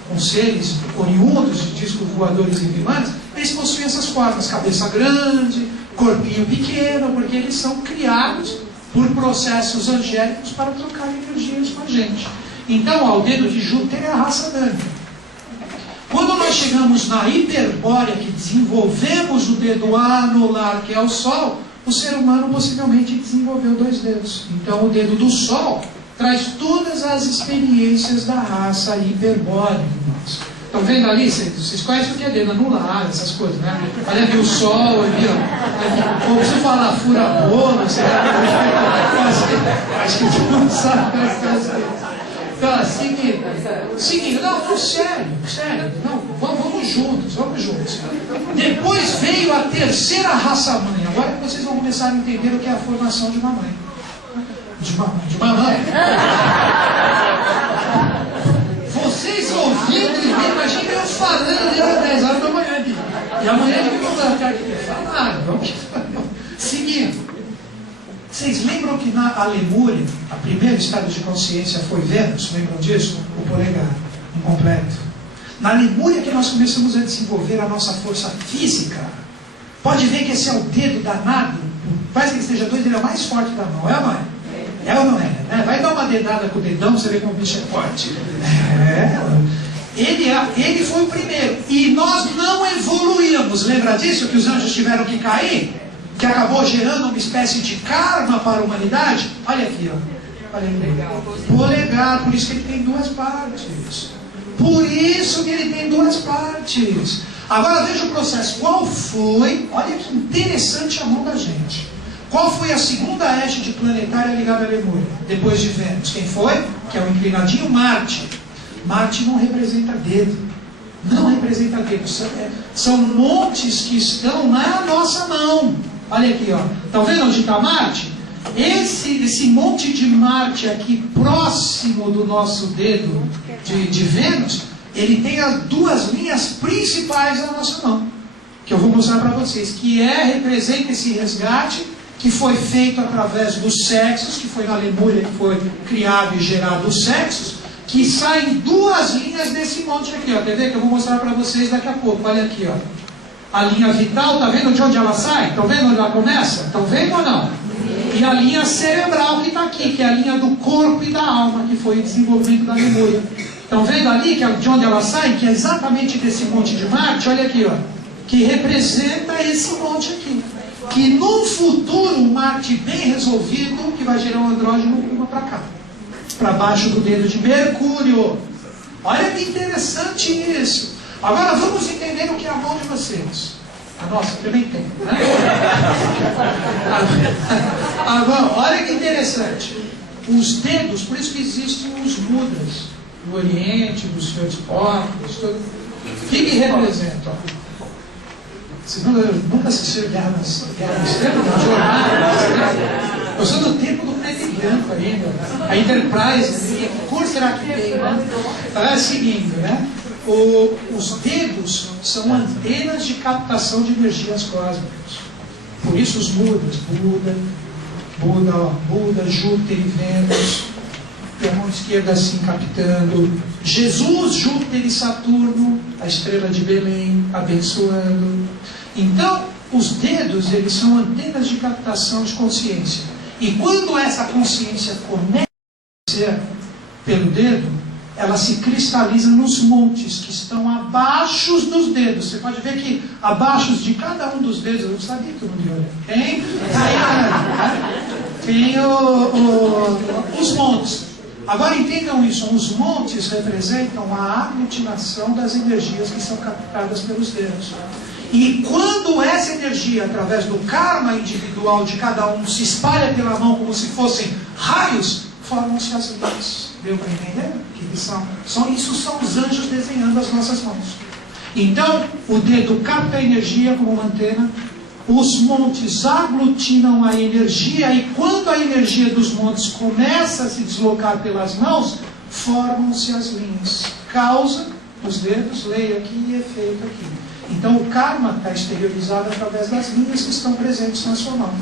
com seres oriundos de discos voadores e vimanas, eles possuem essas formas: cabeça grande, corpinho pequeno, porque eles são criados por processos angélicos para trocar energias com a gente. Então, ó, o dedo de Júpiter é a raça dânica. Quando nós chegamos na hiperbórea, que desenvolvemos o dedo anular, que é o Sol, o ser humano possivelmente desenvolveu 2 dedos. Então, o dedo do Sol traz todas as experiências da raça hiperbórea. Estão vendo ali? Vocês conhecem o que é dedo anular, essas coisas, né? Olha ali o Sol, ali, ó. Ou preciso falar fura-bolo, sei lá. Acho que não sabe essas coisas. Então, seguindo, não, sério, não, vamos juntos. Depois veio a terceira raça-mãe. Agora que vocês vão começar a entender o que é a formação de uma mãe. De uma mãe. Vocês ouvindo, imagina eu falando às 10 horas da manhã. E amanhã eu vou voltar aqui e falar, vamos. Seguindo. Vocês lembram que na Lemúria, a primeiro estado de consciência foi Vênus? Lembram disso? O polegar, incompleto. Na Lemúria que nós começamos a desenvolver a nossa força física. Pode ver que esse é o dedo danado. Faz que ele esteja 2, ele é o mais forte da mão. É, mãe? É ou não é? Né? Vai dar uma dedada com o dedão, você vê como o bicho é forte. Ele foi o primeiro. E nós não evoluímos. Lembra disso? Que os anjos tiveram que cair? Que acabou gerando uma espécie de karma para a humanidade? Olha aqui, ó. Olha aqui. Polegar, por isso que ele tem 2 partes. Por isso que ele tem 2 partes. Agora veja o processo. Qual foi, olha que interessante a mão da gente. Qual foi a segunda égide planetária ligada à Lemúria? Depois de Vênus. Quem foi? Que é o inclinadinho Marte. Marte não representa dedo. Não representa dedo. São montes que estão na nossa mão. Olha aqui, ó. Estão vendo onde está Marte? Esse monte de Marte aqui próximo do nosso dedo de Vênus, ele tem as 2 linhas principais da nossa mão, que eu vou mostrar para vocês, que representa esse resgate que foi feito através dos sexos, que foi na Lemúria que foi criado e gerado os sexos, que saem 2 linhas desse monte aqui, ó. Quer ver que eu vou mostrar para vocês daqui a pouco? Olha aqui, ó. A linha vital, tá vendo de onde ela sai? Estão vendo onde ela começa? Estão vendo ou não? E a linha cerebral que está aqui, que é a linha do corpo e da alma, que foi o desenvolvimento da Lemúria. Estão vendo ali que é de onde ela sai? Que é exatamente desse monte de Marte, olha aqui, ó. Que representa esse monte aqui. Que no futuro, um Marte bem resolvido, que vai gerar um andrógeno uma para cá. Para baixo do dedo de Mercúrio. Olha que interessante isso. Agora vamos entender o que é a mão de vocês. A nossa também tem, né? Agora, olha que interessante. Os dedos, por isso que existem os mudras do Oriente, dos senhores povos, tudo. O que representam? Você nunca assistiu Guerra nas Estrelas? No jornal? Eu sou do tempo do preto e branco ainda. A Enterprise, que cor será que tem? Né? É seguindo, né? Os dedos são antenas de captação de energias cósmicas. Por isso os mudas, Buda, Júpiter e Vênus, e a mão esquerda assim captando. Jesus, Júpiter e Saturno, a estrela de Belém, abençoando. Então, os dedos, eles são antenas de captação de consciência. E quando essa consciência começa a ser pelo dedo, ela se cristaliza nos montes que estão abaixo dos dedos. Você pode ver que abaixo de cada um dos dedos, eu não sabia que eu não ia olhar. Tem os montes. Agora entendam isso, os montes representam a aglutinação das energias que são captadas pelos dedos. E quando essa energia, através do karma individual de cada um, se espalha pela mão como se fossem raios, formam-se as linhas. Deu para entender? Isso são os anjos desenhando as nossas mãos. Então, o dedo capta a energia como uma antena, os montes aglutinam a energia, e quando a energia dos montes começa a se deslocar pelas mãos, formam-se as linhas. Causa dos dedos, leia aqui, e efeito aqui. Então, o karma está exteriorizado através das linhas que estão presentes na sua mão.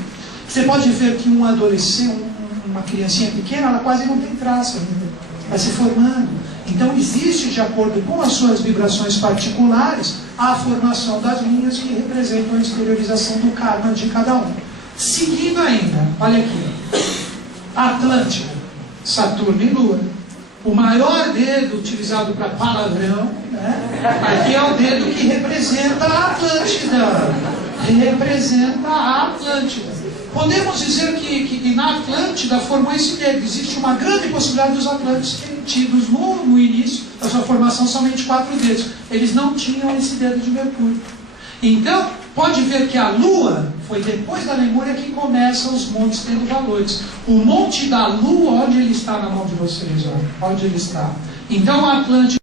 Você pode ver que um adolescente, uma criancinha pequena, ela quase não tem traço ainda. Vai se formando. Então existe, de acordo com as suas vibrações particulares, a formação das linhas que representam a exteriorização do karma de cada um. Seguindo ainda, olha aqui, Atlântida, Saturno e Lua. O maior dedo utilizado para palavrão, né? Aqui é o dedo que representa a Atlântida. Representa a Atlântida. Podemos dizer que na Atlântida formou esse dedo. Existe uma grande possibilidade dos Atlântidas terem tido no início da sua formação somente 4 dedos. Eles não tinham esse dedo de Mercúrio. Então, pode ver que a Lua foi depois da Lemúria que começam os montes tendo valores. O monte da Lua, onde ele está na mão de vocês? Onde ele está? Então, a Atlântida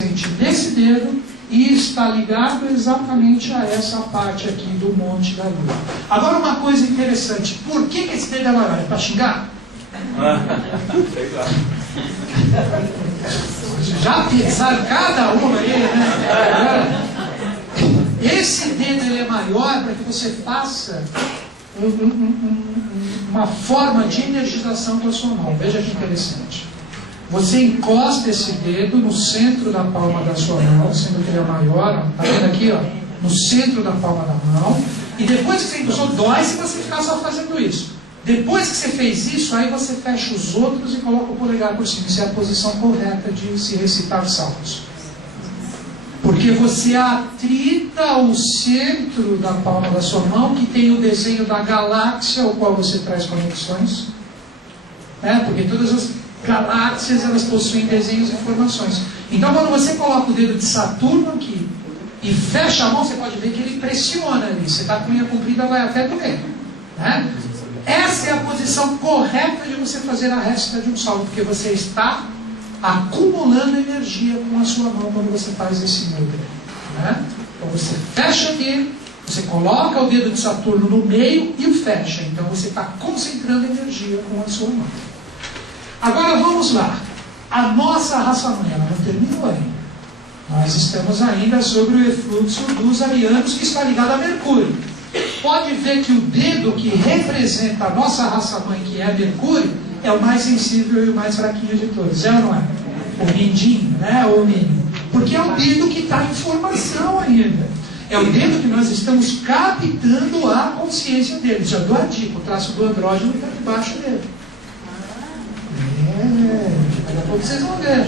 é presente nesse dedo e está ligado exatamente a essa parte aqui do monte da Lua. Agora, uma coisa interessante. Por que esse dedo é maior? É para xingar? Já pensaram cada uma aí, né? Esse dedo ele é maior para que você faça uma forma de energização com a sua mão. Veja que interessante. Você encosta esse dedo no centro da palma da sua mão, sendo que ele é maior, está vendo aqui, ó, no centro da palma da mão, e depois que você encostou, dói se você ficar só fazendo isso. Depois que você fez isso, aí você fecha os outros e coloca o polegar por cima. Isso é a posição correta de se recitar salmos. Porque você atrita o centro da palma da sua mão, que tem o desenho da galáxia, ao qual você traz conexões. Porque todas as galáxias, elas possuem desenhos e informações. Então, quando você coloca o dedo de Saturno aqui, e fecha a mão, você pode ver que ele pressiona ali. Você está com a unha comprida, vai até doer. Né? Essa é a posição correta de você fazer a récita de um salmo, porque você está acumulando energia com a sua mão quando você faz esse mudra. Né? Então você fecha aqui, você coloca o dedo de Saturno no meio e o fecha. Então você está concentrando energia com a sua mão. Agora vamos lá. A nossa raça mãe, ela não terminou ainda. Nós estamos ainda sobre o efluxo dos arianos, que está ligado a Mercúrio. Pode ver que o dedo que representa a nossa raça mãe, que é Mercúrio, é o mais sensível e o mais fraquinho de todos. É ou não é? O mindinho, né? Ou o mínimo. Porque é o dedo que está em formação ainda. É o dedo que nós estamos captando a consciência dele. Já dou a dica, o traço do andrógeno está debaixo dele. Daqui a pouco vocês vão ver.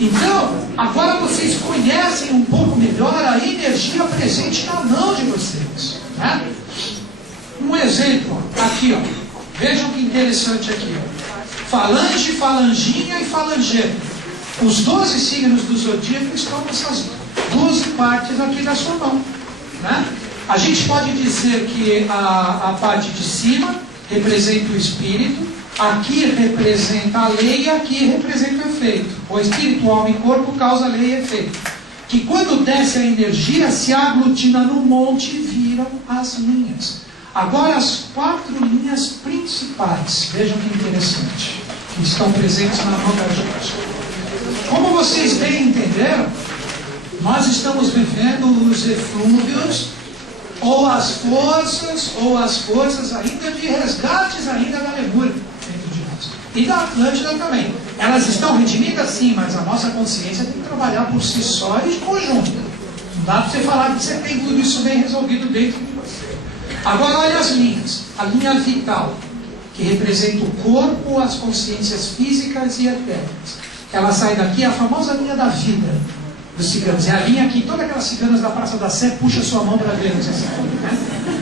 Então, agora vocês conhecem um pouco melhor a energia presente na mão de vocês. Né? Um exemplo, aqui, ó. Vejam que interessante aqui, ó. Falange, falanginha e falangeiro. Os 12 signos do zodíaco estão nessas 12 partes aqui da sua mão. Né? A gente pode dizer que a parte de cima representa o espírito, aqui representa a lei e aqui representa o efeito. O espírito, alma e corpo causa lei e efeito. Que quando desce a energia, se aglutina no monte e viram as linhas. Agora as 4 linhas principais, vejam que interessante, que estão presentes na mão da gente. Como vocês bem entenderam, nós estamos vivendo os eflúvios, ou as forças ainda de resgates ainda da Lemúria dentro de nós. E da Atlântida também. Elas estão redimidas sim, mas a nossa consciência tem que trabalhar por si só e de conjunto. Não dá para você falar que você tem tudo isso bem resolvido dentro de você. Agora olha as linhas. A linha vital, que representa o corpo, as consciências físicas e etéricas. Ela sai daqui, a famosa linha da vida dos ciganos. É a linha que todas aquelas ciganas da Praça da Sé puxam sua mão para ver, né?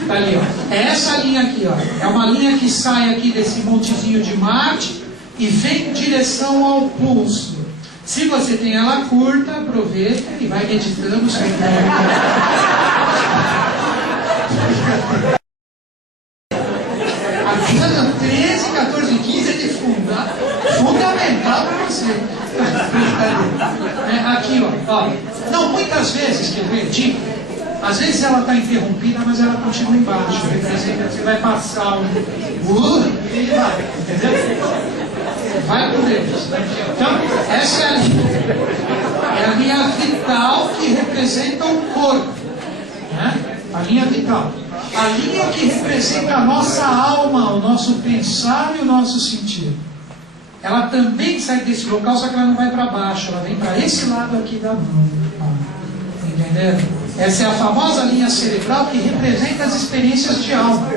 Tá ali, ó. É essa linha aqui, ó. É uma linha que sai aqui desse montezinho de Marte e vem em direção ao pulso. Se você tem ela curta, aproveita e vai meditando seu A 13, 14 e 15 é de fundamental para você. Aqui, ó. Não, muitas vezes, quer ver, dica, às vezes ela está interrompida, mas ela continua embaixo. Você vai passar e vai, entendeu? Vai por eles. Então, essa é a linha. É a linha vital que representa o corpo. Né? A linha vital. A linha que representa a nossa alma, o nosso pensar e o nosso sentir. ela também sai desse local, só que ela não vai para baixo, ela vem para esse lado aqui da mão. Entendeu? Essa é a famosa linha cerebral que representa as experiências de alma.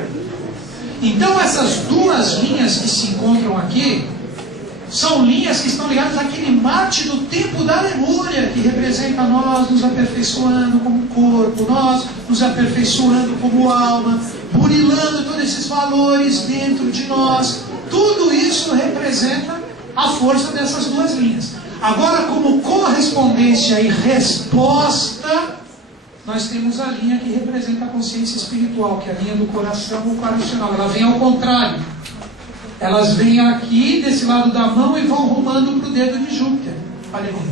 Então essas duas linhas que se encontram aqui são linhas que estão ligadas àquele Marte do tempo da Lemúria, que representa nós nos aperfeiçoando como corpo, nós nos aperfeiçoando como alma, burilando todos esses valores dentro de nós. Tudo isso representa a força dessas duas linhas. Agora, como correspondência e resposta, nós temos a linha que representa a consciência espiritual, que é a linha do coração ou racional. Ela vem ao contrário. Elas vêm aqui, desse lado da mão, e vão rumando para o dedo de Júpiter. Olha aqui.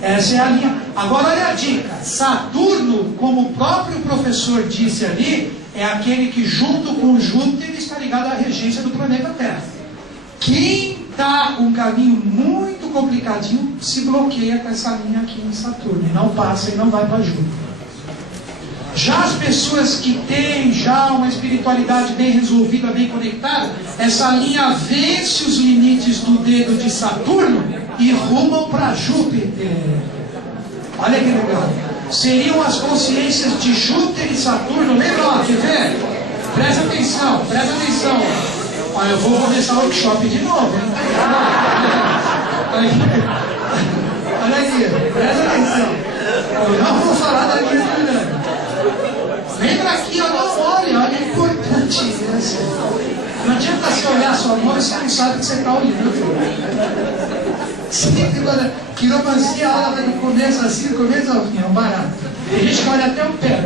Essa é a linha. Agora, olha a dica. Saturno, como o próprio professor disse ali, é aquele que, junto com Júpiter, está ligado à regência do planeta Terra. Quem está com um caminho muito complicadinho, se bloqueia com essa linha aqui em Saturno. E não passa e não vai para Júpiter. Já as pessoas que têm já uma espiritualidade bem resolvida, bem conectada, essa linha vence os limites do dedo de Saturno e rumam para Júpiter. Olha que legal. Seriam as consciências de Júpiter e Saturno. Lembra lá, quer ver? Presta atenção, presta atenção. Olha, eu vou começar o workshop de novo, hein? Olha aqui, presta atenção. Eu não vou falar da linha brilhante. Lembra aqui, ó, não olhe, olha, é importante isso. Não adianta você olhar a sua mão e você não sabe o que você está olhando. Sempre quando quiromancia, a aula vai do começo assim, do começo ao fim, é um barato. Tem gente que olha até o pé.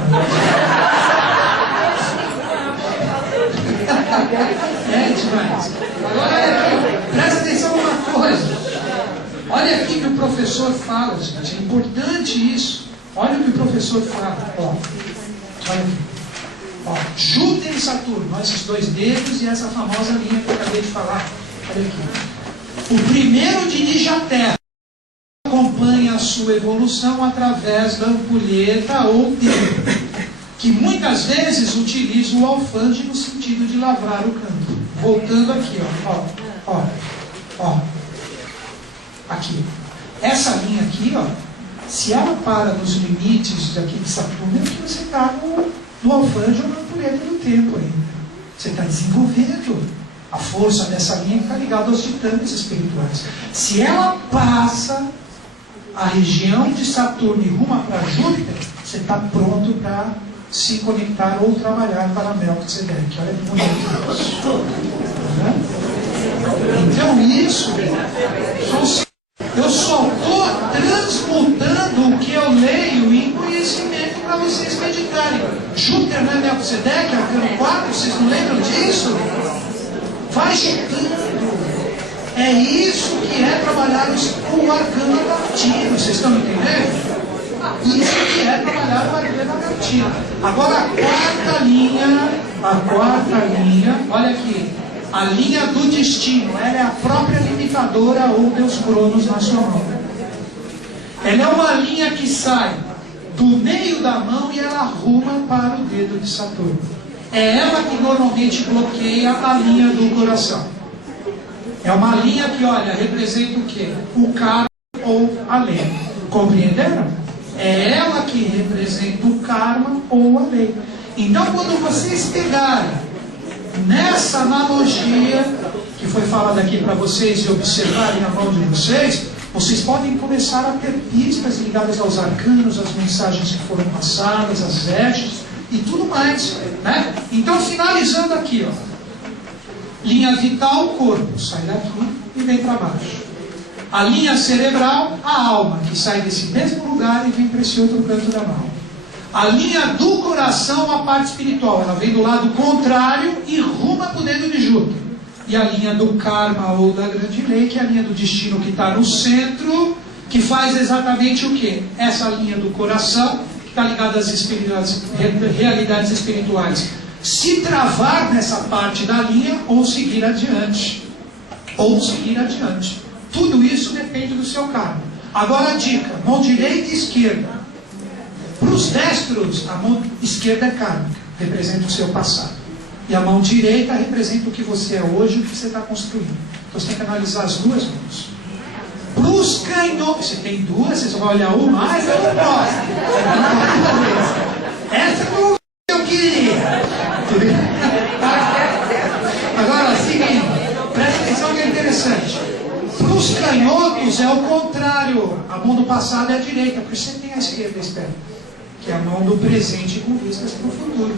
É demais. Agora olha aqui, presta atenção numa coisa. Olha aqui que o professor fala, gente, é importante isso. Olha o que o professor fala, ó. Olha aqui. Ó, Júpiter e Saturno, ó, esses dois dedos e essa famosa linha que eu acabei de falar. Olha aqui. O primeiro dirige a Terra, acompanha a sua evolução através da ampulheta ou dedo, que muitas vezes utiliza o alfanje no sentido de lavrar o campo. Voltando aqui, ó. Aqui. Essa linha aqui, ó. Se ela para nos limites daqui de Saturno, é que você está no alfanje ou na ampulheta do tempo ainda. Você está desenvolvendo a força dessa linha que está ligada aos titãs espirituais. Se ela passa a região de Saturno e ruma para Júpiter, você está pronto para se conectar ou trabalhar para Melquisedeque. Olha que bonito isso. Então isso, eu só estou transmutando o que eu leio em conhecimento para vocês meditarem. Júpiter não é Melquisedeque, arcano 4, vocês não lembram disso? Vai chegando. É isso que é trabalhar o arcano adaptivo, vocês estão entendendo? Isso que é trabalhar o arcano adaptivo. Agora a quarta linha, olha aqui. A linha do destino, ela é a própria limitadora ou Deus Cronos na sua mão. Ela é uma linha que sai do meio da mão e ela ruma para o dedo de Saturno. É ela que normalmente bloqueia a linha do coração. É uma linha que, olha, representa o quê? O karma ou a lei. Compreenderam? É ela que representa o karma ou a lei. Então, quando vocês pegarem nessa analogia que foi falada aqui para vocês e observarem na mão de vocês, vocês podem começar a ter pistas ligadas aos arcanos, às mensagens que foram passadas, às vestes e tudo mais, né? Então, finalizando aqui, ó, linha vital, corpo, sai daqui e vem para baixo. A linha cerebral, a alma, que sai desse mesmo lugar e vem para esse outro canto da mão. A linha do coração, a parte espiritual, ela vem do lado contrário e ruma para o dedo de Júpiter. E a linha do karma ou da grande lei, que é a linha do destino que está no centro, que faz exatamente o quê? Essa linha do coração, que está ligada às realidades espirituais, se travar nessa parte da linha ou seguir adiante. Ou seguir adiante. Tudo isso depende do seu karma. Agora a dica, mão direita e esquerda. Para os destros, a mão esquerda é kármica, representa o seu passado. E a mão direita representa o que você é hoje e o que você está construindo. Então você tem que analisar as duas mãos. Para os canhotos, você tem duas, você só vai olhar uma, mas eu não posso. Essa não eu queria. Agora, seguinte, presta atenção que é interessante. Para os canhotos é o contrário. A mão do passado é a direita, por isso você tem a esquerda externa, que é a mão do presente com vistas para o futuro.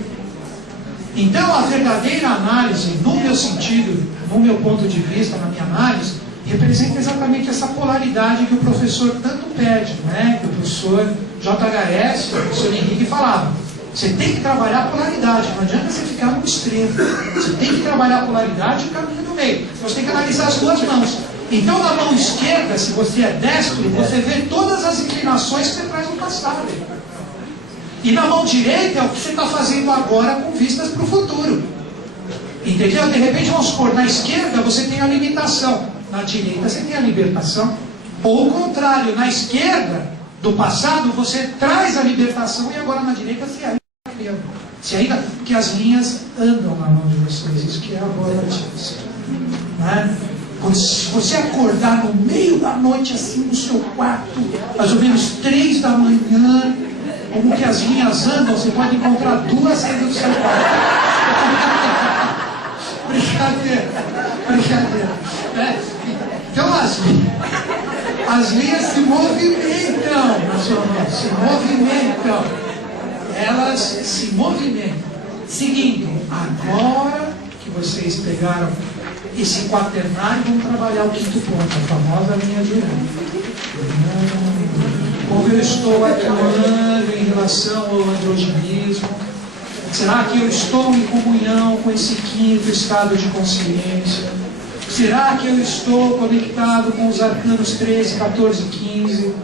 Então, a verdadeira análise, no meu sentido, no meu ponto de vista, na minha análise, representa exatamente essa polaridade que o professor tanto pede, né? Que o professor JHS, o professor Henrique falava. Você tem que trabalhar a polaridade, não adianta você ficar no extremo. Você tem que trabalhar a polaridade e o caminho no meio. Então, você tem que analisar as duas mãos. Então, na mão esquerda, se você é destro, você vê todas as inclinações que você traz no passado. E na mão direita é o que você está fazendo agora com vistas para o futuro. Entendeu? De repente, vamos supor, na esquerda você tem a limitação, na direita você tem a libertação. Ou o contrário, na esquerda do passado você traz a libertação e agora na direita você ainda criando. Você ainda, porque as linhas andam na mão de vocês, isso que é a boa notícia. Né? Se você acordar no meio da noite assim no seu quarto, mais ou menos 3 da manhã, como que as linhas andam, você pode encontrar duas saindo do seu quarto. Brincadeira, brincadeira. Né? Então as linhas se movimentam na sua mão, se movimentam. Elas se movimentam. Seguindo, agora que vocês pegaram esse quaternário, vamos trabalhar o quinto ponto, a famosa linha de Urano. Como eu estou atuando em relação ao androginismo? Será que eu estou em comunhão com esse quinto estado de consciência? Será que eu estou conectado com os arcanos 13, 14 e 15?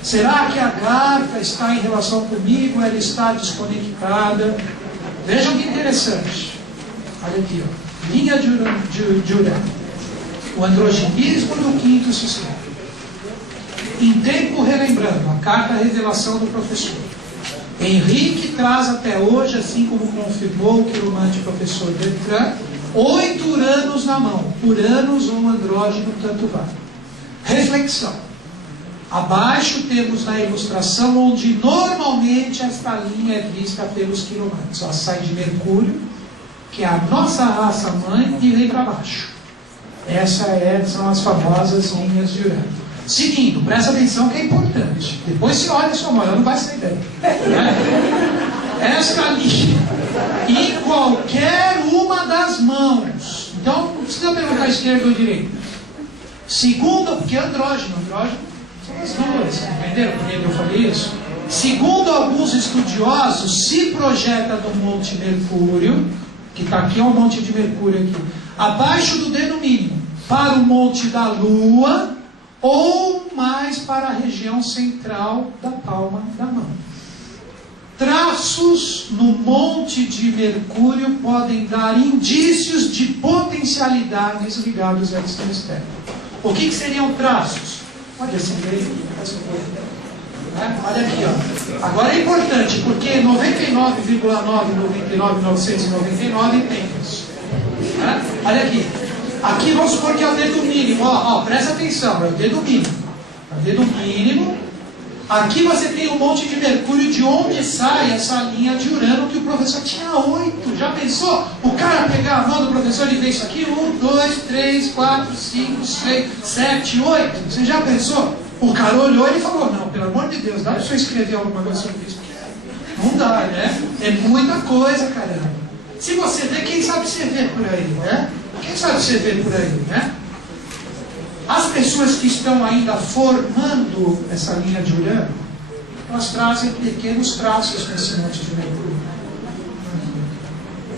Será que a Garta está em relação comigo? Ela está desconectada? Vejam que interessante. Olha aqui, ó. Linha de Urano. O androginismo do quinto sistema. Em tempo, relembrando, a carta revelação do professor. Henrique traz até hoje, assim como confirmou o quiromante professor Bertrand, 8 Uranos na mão. Uranos ou andrógeno, tanto vale. Reflexão. Abaixo temos na ilustração onde normalmente esta linha é vista pelos quiromantes. Ela sai de Mercúrio, que é a nossa raça mãe, e vem para baixo. São as famosas linhas de Urano. Seguindo, presta atenção que é importante. Depois você olha a sua mão, ela não vai sair daí. Esta linha, em qualquer uma das mãos. Então, não precisa perguntar esquerda ou direita. Segundo, porque andrógeno são as duas, entenderam por que eu falei isso? Segundo alguns estudiosos, se projeta do Monte Mercúrio, que está aqui, é o Monte de Mercúrio aqui, abaixo do dedo mínimo, para o Monte da Lua, ou mais para a região central da palma da mão. Traços no Monte de Mercúrio podem dar indícios de potencialidades ligados a esse mistério. O que seriam traços? Pode acender aí, olha aqui, ó. Agora é importante, porque 99,999,999 tem isso. Olha aqui. Aqui vamos supor que é o dedo mínimo. Presta atenção, é o dedo mínimo. É o dedo mínimo. Aqui você tem o Monte de Mercúrio, de onde sai essa linha de Urano que o professor tinha 8. Já pensou? O cara pegar a mão do professor e ver isso aqui? 1, 2, 3, 4, 5, 6, 7, 8. Você já pensou? O cara olhou e falou, não, pelo amor de Deus, dá para você escrever alguma coisa sobre isso? Não dá, né? É muita coisa, caramba. Se você vê, quem sabe você vê por aí, né? Quem sabe você vê por aí, né? As pessoas que estão ainda formando essa linha de Urano, elas trazem pequenos traços nesse Monte de Mercúrio.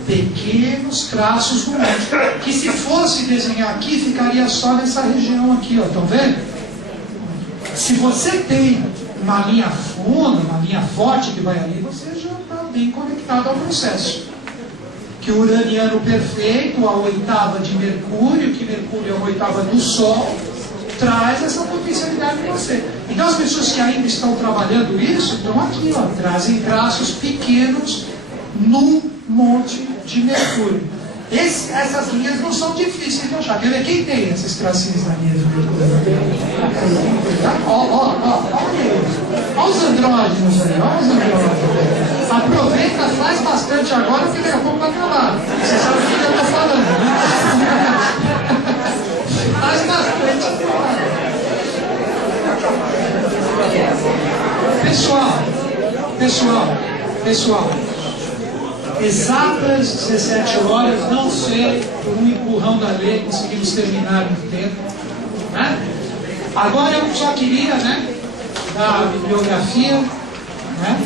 Pequenos traços no monte. Que se fosse desenhar aqui, ficaria só nessa região aqui, ó. Estão vendo? Se você tem uma linha funda, uma linha forte que vai ali, você já está bem conectado ao processo. Que o uraniano perfeito, a oitava de Mercúrio, que Mercúrio é a oitava do Sol, traz essa potencialidade em você. Então as pessoas que ainda estão trabalhando isso, estão aqui, ó, trazem traços pequenos no Monte de mercúrio. Essas linhas não são difíceis de achar. Quer ver quem tem esses tracinhos na linha de mercúrio? Olha os andrógenos aí, olha os andrógenos. Aproveita, faz bastante agora, porque daqui a pouco vai acabar. Você sabe o que eu estou falando, né? Faz bastante agora. Pessoal, exatas 17 horas, não sei, por um empurrão da lei, conseguimos terminar no tempo. Né? Agora eu só queria, né, dar a bibliografia, né?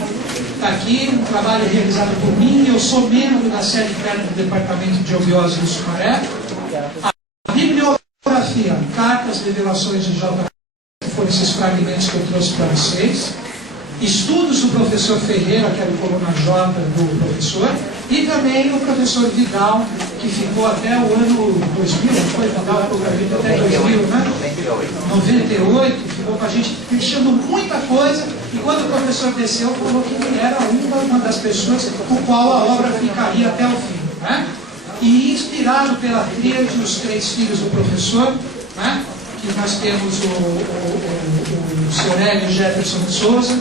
Está aqui, um trabalho realizado por mim, eu sou membro da sede interna do Departamento de Obiose do Sumaré. A bibliografia, cartas, revelações de J. que foram esses fragmentos que eu trouxe para vocês. Estudos do professor Ferreira, que era o coluna J do professor, e também o professor Vidal, que ficou até o ano 2000, foi Vidal até 2000, né? 98, ficou com a gente fechando muita coisa, e quando o professor desceu, falou que ele era uma das pessoas com qual a obra ficaria até o fim, né? E inspirado pela tríade, os 3 filhos do professor, né? Que nós temos o senhor Hélio Jefferson de Souza,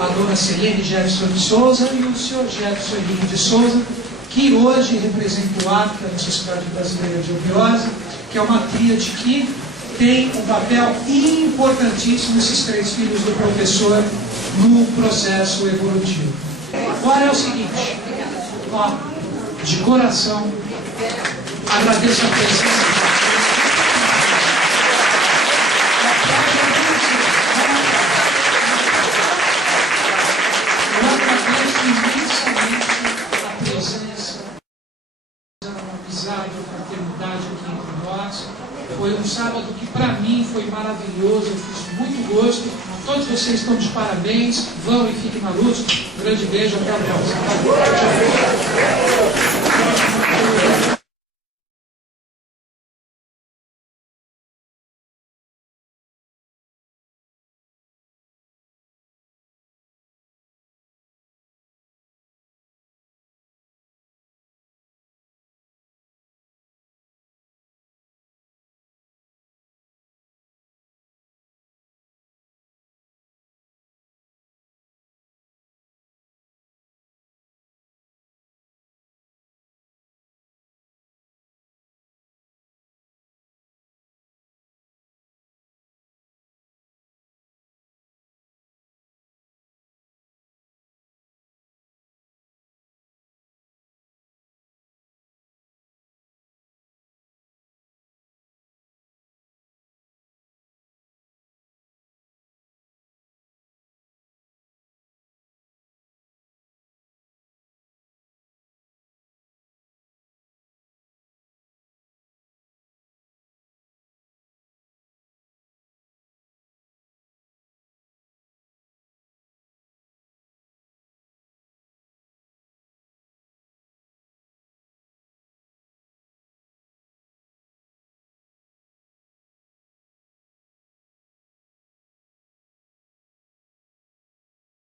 a dona Selene Jefferson de Souza e o senhor Jefferson Henrique de Souza, que hoje representa o APTA da Sociedade Brasileira de Obiose, que é uma tríade que tem um papel importantíssimo, esses 3 filhos do professor, no processo evolutivo. Agora é o seguinte, ó, de coração, agradeço a presença. Foi um sábado que para mim foi maravilhoso, eu fiz muito gosto. Todos vocês estão de parabéns, vão e fiquem na luz. Um grande beijo, até a próxima.